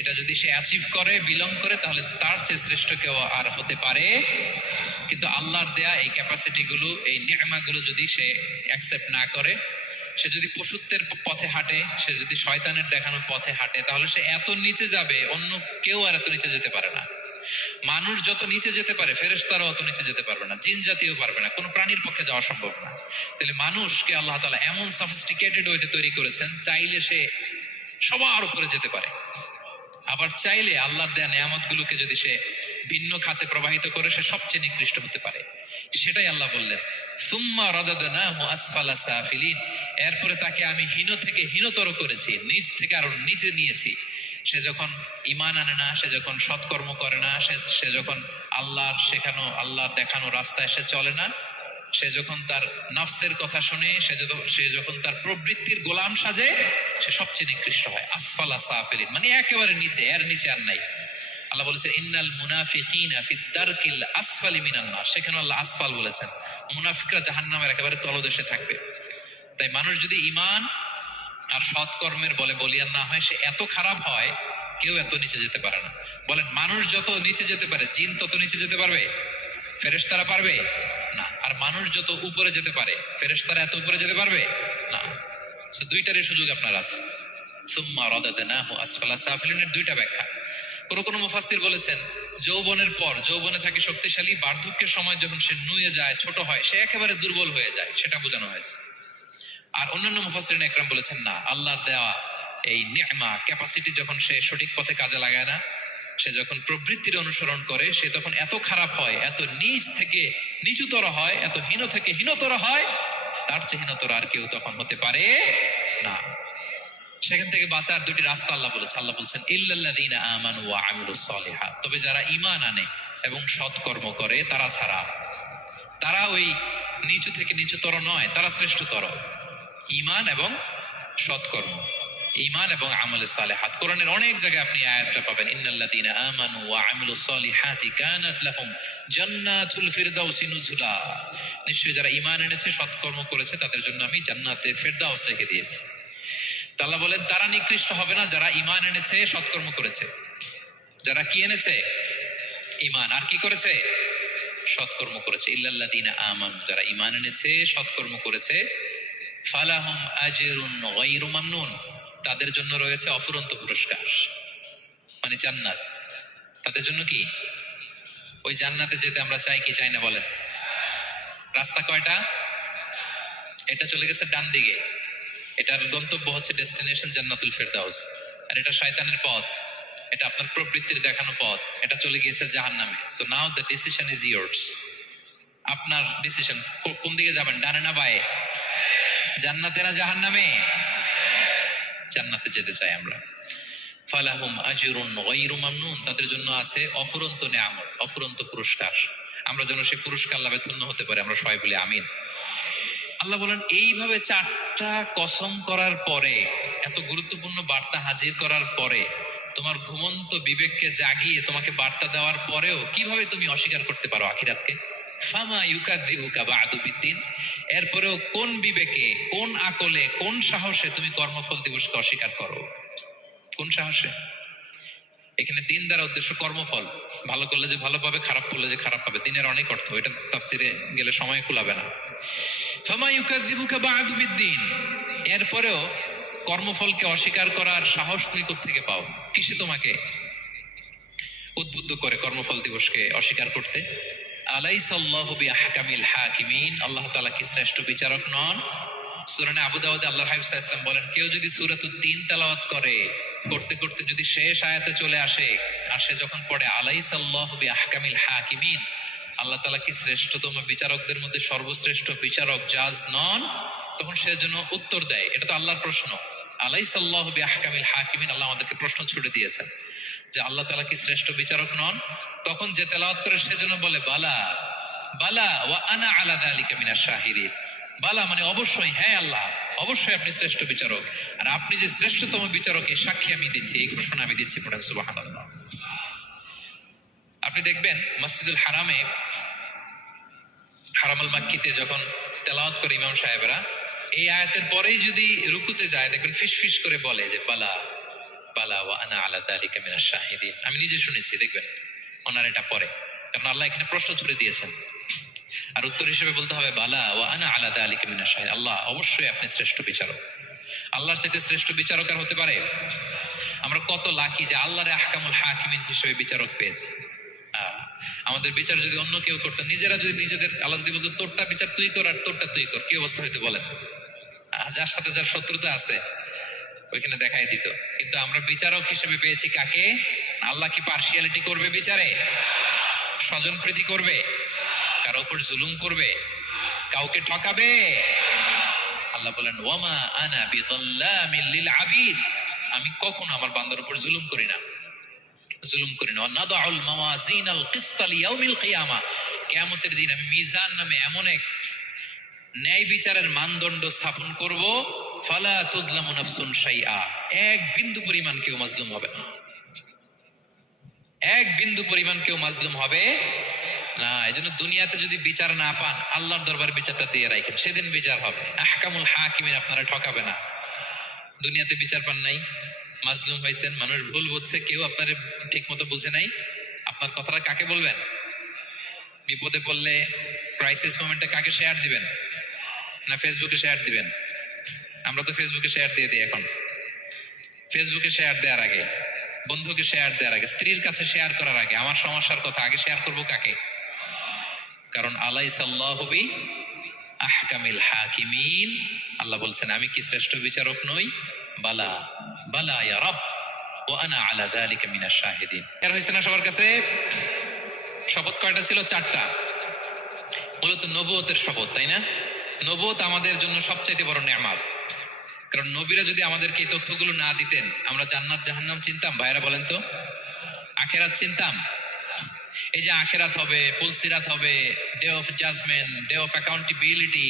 এটা যদি সে অ্যাচিভ করে, বিলং করে, তাহলে তার চেয়ে শ্রেষ্ঠ কেউ আর হতে পারে। কিন্তু আল্লাহর দেয়া এই ক্যাপাসিটি গুলো, এই নিয়ামাগুলো যদি সে অ্যাকসেপ্ট না করে, সে যদি পশুত্বের পথে হাঁটে, সে যদি শয়তানের দেখানো পথে হাঁটে, তাহলে সে এত নিচে যাবে, অন্য কেউ আর এত নিচে যেতে পারে না। মানুষ যত নিচে যেতে পারে, ফেরেশতারাও অত নিচে যেতে পারবে না, জিন জাতীয় পারবে না, কোনো প্রাণীর পক্ষে যাওয়া সম্ভব না। তাহলে মানুষকে আল্লাহ তাআলা এমন সফিস্টিকেটেড ওয়েতে তৈরি করেছেন, চাইলে সে সবার উপরে যেতে পারে, আবার চাইলে আল্লাহর দেয়া নিয়ামতগুলোকে যদি সে ভিন্ন খাতে প্রবাহিত করে, সে সবচেয়ে নিকৃষ্ট হতে পারে। সেটাই আল্লাহ বললেন সুম্মা রাদাদনাহু আসফালা সাফিলিন, এরপরে তাকে আমি হীন থেকে হীনতর করেছি, নিচ থেকে আরো নিচে নিয়েছি। সে যখন ঈমান আনে না, সে যখন সৎকর্ম করে না, সে যখন আল্লাহর শেখানো, আল্লাহর দেখানো রাস্তায় সে চলে না, সে যখন তার নফসের কথা শুনে, সে যখন তার প্রবৃত্তির গোলাম সাজে, সে সবচেয়ে নিকৃষ্ট হয়। আসফালা সাফিলিন, মানে একেবারে নিচে, এর নিচে আর নাই। আল্লাহ বলেছেন ইন্নাল মুনাফিকিনা ফি দারকিল আসফালি মিনান নার, সেখানে আল্লাহ আসফাল বলেছেন। মুনাফিকরা জাহান্নামের একেবারে তলদেশে থাকবে। তাই মানুষ যদি ঈমান আর সৎকর্মের বলে বলিয়ান না হয়, সে এত খারাপ হয়, কেউ এত নিচে যেতে পারে না। বলেন, মানুষ যত নিচে যেতে পারে, জিন তত নিচে যেতে পারবে? ফেরেশতারা পারবে না। আর মানুষ যত উপরে যেতে পারে, ফেরেশতারা এত উপরে যেতে পারবে না। দুইটারই সুযোগ আপনার আছে। সুম্মা রাদাদনাহু আসফালা সাফিলিনের দুইটা ব্যাখ্যা। কোন মুফাসসির বলেছেন, যৌবনের পর, যৌবনে থাকে শক্তিশালী, বার্ধক্যের সময় যখন সে নুয়ে যায়, ছোট হয়, সে একেবারে দুর্বল হয়ে যায়, সেটা বোঝানো হয়েছে। আর অন্যান্য মুফাসসিরিন একরাম বলেছেন না, আল্লাহর দেওয়া এই নি'মা, ক্যাপাসিটি যখন সে সঠিক পথে কাজে লাগায় না, সে যখন প্রবৃত্তির অনুসরণ করে, সে তখন এত খারাপ হয়, এত নিচ থেকে নিচুতর হয়, এত হীন থেকে হীনতর হয়, তার চেয়ে হীনতর আর কেউ তখন হতে পারে না। সেখান থেকে বাঁচার দুটি রাস্তা আল্লাহ বলেছে। আল্লাহ বলছেন ইল্লাল্লাযীনা আমানু ওয়া আমিলুস সলিহাত, তবে যারা ঈমান আনে এবং সৎকর্ম করে তারা ছাড়া। তারা ওই নিচু থেকে নিচুতর নয়, তারা শ্রেষ্ঠতর। ঈমান এবং সৎকর্ম, ঈমান এবং আমলে সালেহাত। কোরআনের অনেক জায়গায় আপনি আয়াতটা পাবেন, ইন্নাল্লাযীনা আমানু ওয়া আমিলুস সলিহাতি কানাত লাহুম জান্নাতুল ফিরদাউসি নুজুলা। নিশ্চয়ই যারা ঈমান এনেছে, সৎকর্ম করেছে, তাদের জন্য আমি জান্নাতে ফিরদাউস রেখে দিয়েছি। আল্লাহ বলেন তারা নিকৃষ্ট হবে না যারা ঈমান এনেছে, সৎকর্ম করেছে। যারা কি এনেছে? ঈমান। আর কি করেছে? সৎকর্ম করেছে। ইল্লাল্লাযীনা আমানু, যারা ঈমান এনেছে, সৎকর্ম করেছে, ফালাহুম আজরুন গায়রু মামনুন, তাদের জন্য রয়েছে অফুরন্ত পুরস্কার, মানে জান্নাত। তাদের জন্য কি? ওই জান্নাতে যেতে আমরা চাই কি চাই না বলেন? রাস্তা কয়টা? এটা চলে গেছে ডান দিকে, এটার গন্তব্য হচ্ছে ডেস্টিনেশন জান্নাতুল ফেরদাউস। আর এটা শয়তানের পথ, এটা আপনার প্রবৃত্তির দেখানো পথ, এটা চলে গিয়েছে জাহান্নামে। So now the decision is years. আপনার ডিসিশন, কোন দিকে যাবেন, ডানে না বায়ে? জান্নাতে না জাহান্নামে? জান্নাতে যেতে চাই আমরা। ফালাহুম আজরুন গায়রু মামনুন, তাদের জন্য আছে অফুরন্ত নেয়ামত, অফুরন্ত পুরস্কার। আমরা যেন সেই পুরস্কার লাভে ধন্য হতে পারি, আমরা সবাই বলি আমিন। আল্লাহ বলেন এইভাবে চারটা কসম করার পরে, এত গুরুত্বপূর্ণ বার্তা হাজির করার পরে, তোমার ঘুমন্ত বিবেককে জাগিয়ে তোমাকে বার্তা দেওয়ার পরেও কিভাবে তুমি অস্বীকার করতে পারো আখিরাতকে? ফামা ইউকাযযিবুকা বা'দু বিদ্দিন, এরপরেও কোন বিবেকে, কোন আকলে, কোন সাহসে তুমি কর্মফল দিবসকে অস্বীকার করো? কোন সাহসে? এখানে দিন দ্বারা উদ্দেশ্য কর্মফল। ভালো করলে যে ভালো পাবে, খারাপ করলে যে খারাপ পাবে, দিনের অনেক অর্থ, এটা তাফসিরে গেলে সময় কুলাবে না। ফামা ইউকাযযিবুকা বা'দু বিদ্দিন, এরপরেও কর্মফলকে অস্বীকার করার সাহস তুমি কোত্থেকে পাও? কিসে তোমাকে উদ্বুদ্ধ করে কর্মফল দিবসকে অস্বীকার করতে? আলাইসাল্লাহু বিআহকামিল হাকিমিন, আল্লাহ তাআলা কি শ্রেষ্ঠ বিচারক নন? সূরা আবু দাউদে আল্লাহর হাবিব সাল্লাল্লাহু আলাইহি ওয়াসাল্লাম বলেন, কেউ যদি সূরাতুত তিন তেলাওয়াত করে, করতে করতে যদি শেষ আয়াতে চলে আসে, আর সে যখন পড়ে আলাইসাল্লাহু বিআহকামিল হাকিমিন, আল্লাহ তাআলা কি শ্রেষ্ঠতম বিচারকদের মধ্যে সর্বশ্রেষ্ঠ বিচারক জাজ নন? তখন সে যেন উত্তর দেয়, এটা তো আল্লাহর প্রশ্ন। আলাইসাল্লাহু বিআহকামিল হাকিমিন, আল্লাহ আমাদেরকে প্রশ্ন ছুড়ে দিয়েছেন যে আল্লাহ তাআলা কি শ্রেষ্ঠ বিচারক নন? তখন যে তেলাওয়াত করে সে যেন বলে বালা বালা ওয়া আনা আলা যালিকা মিনাশ শাহিদিন। বালা মানে অবশ্যই, হ্যাঁ আল্লাহ অবশ্যই আপনি শ্রেষ্ঠ বিচারক, আর আপনি যে শ্রেষ্ঠতম বিচারক এই সাক্ষী আমি দিচ্ছি, এই ঘোষণা আমি দিচ্ছি। পড়েন সুবহানাল্লাহ। আপনি দেখবেন মসজিদুল হারামে, হারামুল মাক্কিতে যখন তেলাওয়াত করে ইমাম সাহেবরা, এই আয়াতের পরেই যদি রুকুতে যায়, দেখবেন ফিস ফিস করে বলে যে বালা বালা ওয়া আনা আলা যালিকা মিনাশ শাহিদিন। আমি নিজে শুনেছি, দেখবেন ওনার এটা পরে, কারণ আল্লাহ এখানে প্রশ্ন ছুড়ে দিয়েছেন। আর উত্তর হিসেবে বলতে হবে বালা ওয়া আনা আলা যালিকা মিনাশ শাহিদিন, আল্লাহ অবশ্যই আপনি শ্রেষ্ঠ বিচারক। আল্লাহর চাইতে শ্রেষ্ঠ বিচারক আর হতে পারে? আমরা কত লাকি যে আল্লাহর আহকামুল হাকিমিন হিসেবে বিচারক পেয়েছি। আমাদের বিচার যদি অন্য কেউ করতো, নিজেরা যদি নিজেদের, আল্লাহ যদি বলতো তোরটা বিচার তুই কর আর তোরটা তুই কর, কি অবস্থা হইতো বলেন? যার সাথে যার শত্রুতা আছে ওইখানে দেখাই দিত। কিন্তু আমরা বিচারক হিসেবে পেয়েছি কাকে? আল্লাহ কি পার্সিয়ালিটি করবে বিচারে? স্বজন প্রীতি করবে? কারো উপর জুলুম করবে? কাউকে ঠকাবে? আল্লাহ বলেন ওয়ামা আনা বিযাল্লামিল লিল আবিদ, আমি কখনো আমার বান্দার উপর জুলুম করি না, জুলুম করি না। নাদাউল মাওয়াজিনাল কিসতা লিয়াউমিল কিয়ামা, কিয়ামতের দিন আমি মিজান নামে এমন এক ন্যায় বিচারের মানদণ্ড স্থাপন করব, ফালা তুজলামু নাফসুন শাইআ, এক বিন্দু পরিমাণ কেউ মাজলুম হবে না, এক বিন্দু পরিমাণ কেউ মাজলুম হবে না। এজন্য দুনিয়াতে যদি বিচার না পান, আল্লাহর দরবার বিচারটা দিয়ে রাখেন, সেদিন বিচার হবে। আহকামুল হাকিমিন আপনারা ঠকাবে না। দুনিয়াতে বিচার পান নাই, মাজলুম হয়েছেন, মানুষ ভুল বুঝছে, কেউ আপনার ঠিক মতো বুঝে নাই, আপনার কথাটা কাকে বলবেন? বিপদে পড়লে ক্রাইসিস মোমেন্টে কাকে শেয়ার দিবেন? না ফেসবুকে শেয়ার দিবেন? আমরা তো ফেসবুকে শেয়ার দিয়ে দিই এখন। ফেসবুকে শেয়ার দেওয়ার আগে, বন্ধুকে শেয়ার দেওয়ার আগে, স্ত্রীর কাছে শেয়ার করার আগে আমার সমস্যার কথা আগে শেয়ার করব কাকে? কারণ আলাইসাল্লাহু বি আহকামিল হাকিমিন, আল্লাহ বলছেন আমি কি শ্রেষ্ঠ বিচারক নই? বালা বালা ইয়া রব ওয়া আনা আলা যালিকা মিনাশ শাহিদিন। এর হইছে না সবার কাছে? শপথ কয়টা ছিল? 4টা। মূলত নবুয়তের শপথ, তাই না? নবুয়ত আমাদের জন্য সবচাইতে বড় নেয়ামত। কারণ নবীরা যদি আমাদেরকে এই তথ্যগুলো না দিতেন, আমরা জান্নাত জাহান্নাম চিনতাম? ভাইরা বলেন তো, আখেরাত চিনতাম? এই যে আখেরাত হবে, পুলসিরাত হবে, day of judgement, day of accountability,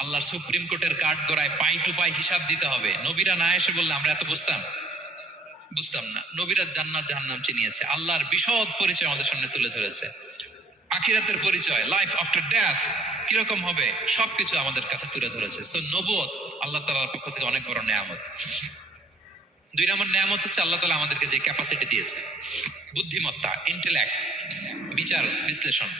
আল্লাহর সুপ্রিম কোর্টের কাঠ গড়ায় পাই টু পাই হিসাব দিতে হবে, নবীরা না এসে বললে আমরা এত বুঝতাম না। নবীরা জান্নাত জাহান্নাম চিনিয়েছে, আল্লাহর বিশদ পরিচয় আমাদের সামনে তুলে ধরেছে, আখিরাতের পরিচয়, লাইফ আফটার ডেথ কিরকম হবে, সবকিছু আমাদের কাছে তুলে ধরেছে। সো নবুয়ত আল্লাহ তাআলার পক্ষ থেকে অনেক বড় নেয়ামত। 2 নম্বর নেয়ামত হচ্ছে আল্লাহ তাআলা আমাদেরকে যে ক্যাপাসিটি দিয়েছে, বুদ্ধিমত্তা, ইন্টেলেক্ট, বিচার বিশ্লেষণ,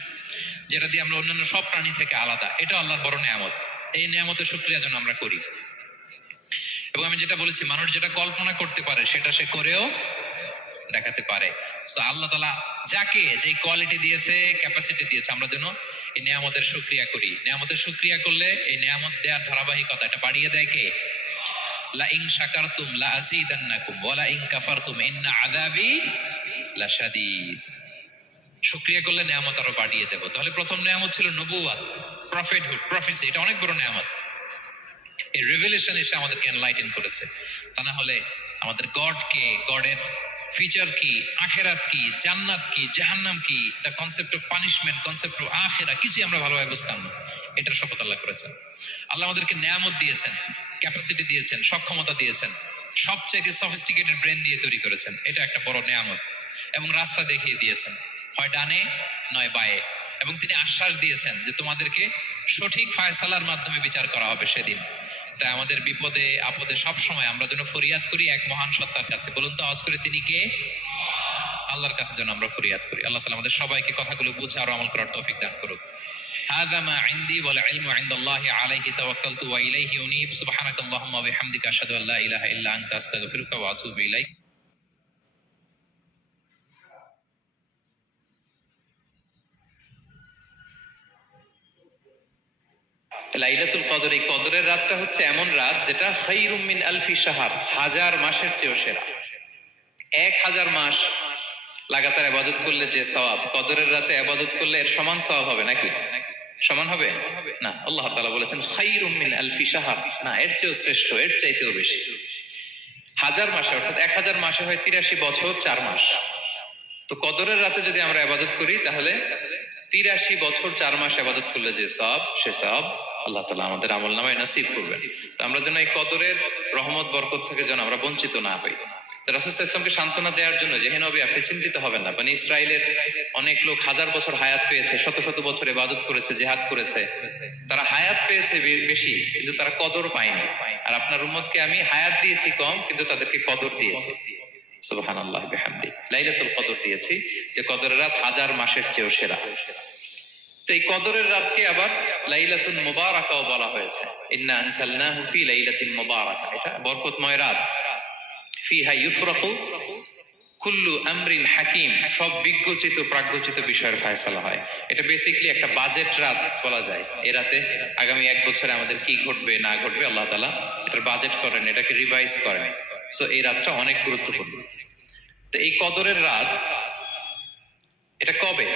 যেটা দিয়ে আমরা অন্যান্য সব প্রাণী থেকে আলাদা, এটা আল্লাহর বড় নেয়ামত। এই নেয়ামতের শুকরিয়া যেন আমরা করি। এবং আমি যেটা বলেছি, মানুষ যেটা কল্পনা করতে পারে সেটা সে করেও দেখাতে পারে। সো আল্লাহ তাআলা যাকে যে কোয়ালিটি দিয়েছে, ক্যাপাসিটি দিয়েছে, আমরা যেন এই নেয়ামতের শুকরিয়া করি। নেয়ামতের শুকরিয়া করলে এই নেয়ামত দেওয়ার ধারাবাহিকতা এটা বাড়িয়ে দেয় কে? লা ইন শাকারতুম লা আযীদান্নাকুম ওয়া লা ইন কাফারতুম ইন্না আযাবি লাশাদীদ। শুকরিয়া করলে নেয়ামত আরো বাড়িয়ে দেব। তাহলে প্রথম নেয়ামত ছিল নবুওয়াত, প্রফেটহুড, প্রফেসি, এটা অনেক বড় নেয়ামত। এই রেভেলেশন এসে আমাদেরকে এনলাইটেন করেছে। তা না হলে আমাদের গড কে, গডের ফিচার কি, আখেরাত কি, জান্নাত কি, জাহান্নাম কি, the concept of punishment, concept of আখিরা, কিছুই আমরা ভালোভাবে বুঝতাম না। এটার শপথ আল্লাহ করেছেন। আল্লাহ আমাদেরকে নেয়ামত দিয়েছেন, ক্যাপাসিটি দিয়েছেন, সক্ষমতা দিয়েছেন, সবচেয়ে সফিস্টিকেটেড ব্রেন দিয়ে তৈরি করেছেন, এটা একটা বড় নেয়ামত। এবং রাস্তা দেখিয়ে দিয়েছেন, হয় ডানে নয় বায়ে, এবং তিনি আশ্বাস দিয়েছেন যে তোমাদেরকে সঠিক ফায়সালার মাধ্যমে বিচার করা হবে সেদিন। তাই আমাদের বিপদে আপদে সব সময় আমরা যেন ফরিয়াদ করি এক মহান সত্তার কাছে। বলুন তো আওয়াজ করে, তিনি কে? আল্লাহর কাছে যেন আমরা ফরিয়াদ করি। আল্লাহ তাআলা আমাদের সবাইকে কথাগুলো বুঝে আর আমল করার তৌফিক দান করুক। হাযা মা ইনদি ওয়াল ইলমু ইনদাল্লাহি আলাইহি তাওয়াক্কালতু ওয়া ইলাইহি উনীব। সুবহানাকাল্লাহুম্মা ওয়া বিহামদিকা আশহাদু আল্লা ইলাহা ইল্লা আনতা আস্তাগফিরুকা ওয়া আতুবু ইলাইক। লাইলাতুল কদর, এই কদরের রাতটা হচ্ছে এমন রাত যেটা খায়রুম মিন আলফি শাহর, 1000 মাসের চেয়েও সেরা। 1000 মাস লাগাতার ইবাদত করলে যে সওয়াব, কদরের রাতে ইবাদত করলে এর সমান সওয়াব হবে নাকি? সমান হবে না। আল্লাহ তাআলা বলেছেন খায়রুম মিন আলফি শাহর, না, এর চেয়েও শ্রেষ্ঠ, এর চাইতেও বেশি। 1000 মাসে, অর্থাৎ 1000 মাসে হয় 83 বছর 4 মাস। তো কদরের রাতে যদি আমরা ইবাদত করি তাহলে 83 বছর 4 মাস ইবাদত করলে যে সওয়াব, সে সওয়াব আল্লাহ তাআলা আমাদের আমলনামায় নসিব করবেন। তো আমরা যেন এই কদরের রহমত বরকত থেকে যেন আমরা বঞ্চিত না হই। রাসূল সাল্লাল্লাহু আলাইহি ওয়াসাল্লামকে সান্ত্বনা দেওয়ার জন্য, যে হে নবী আপনি চিন্তিত হবেন না, বনি ইসরাইলের অনেক লোক 1000 বছর হায়াত পেয়েছে, শত শত বছর ইবাদত করেছে, জিহাদ করেছে, তারা হায়াত পেয়েছে বেশি কিন্তু তারা কদর পায়নি। আর আপনার উম্মতকে আমি হায়াত দিয়েছি কম কিন্তু তাদেরকে কদর দিয়েছি। সুবহানাল্লাহ বিহামদি, লাইলাতুল কদর দিয়েছি, যে কদরের রাত 1000 মাসের চেয়েও সেরা। তো এই কদরের রাতকে আবার লাইলাতুল মুবারাকাও বলা হয়েছে। ইন্না আনসালনাহু ফি লাইলাতিন মুবারাকা, এটা বরকতময় রাত। ফিহা ইউফরাকু কুল্লু আমরিন হাকিম, সব বিজ্ঞচিত প্রাজ্ঞচিত বিষয়ের ফয়সালা হয়। এটা বেসিক্যালি একটা বাজেট রাত বলা যায়। এই রাতে আগামী 1 বছরে আমাদের কি ঘটবে না ঘটবে আল্লাহ তাআলা এটার বাজেট করেন, এটাকে রিভাইজ করেন। সো এই রাতটা অনেক গুরুত্বপূর্ণ। তো এই কদরের রাত এটা কবে?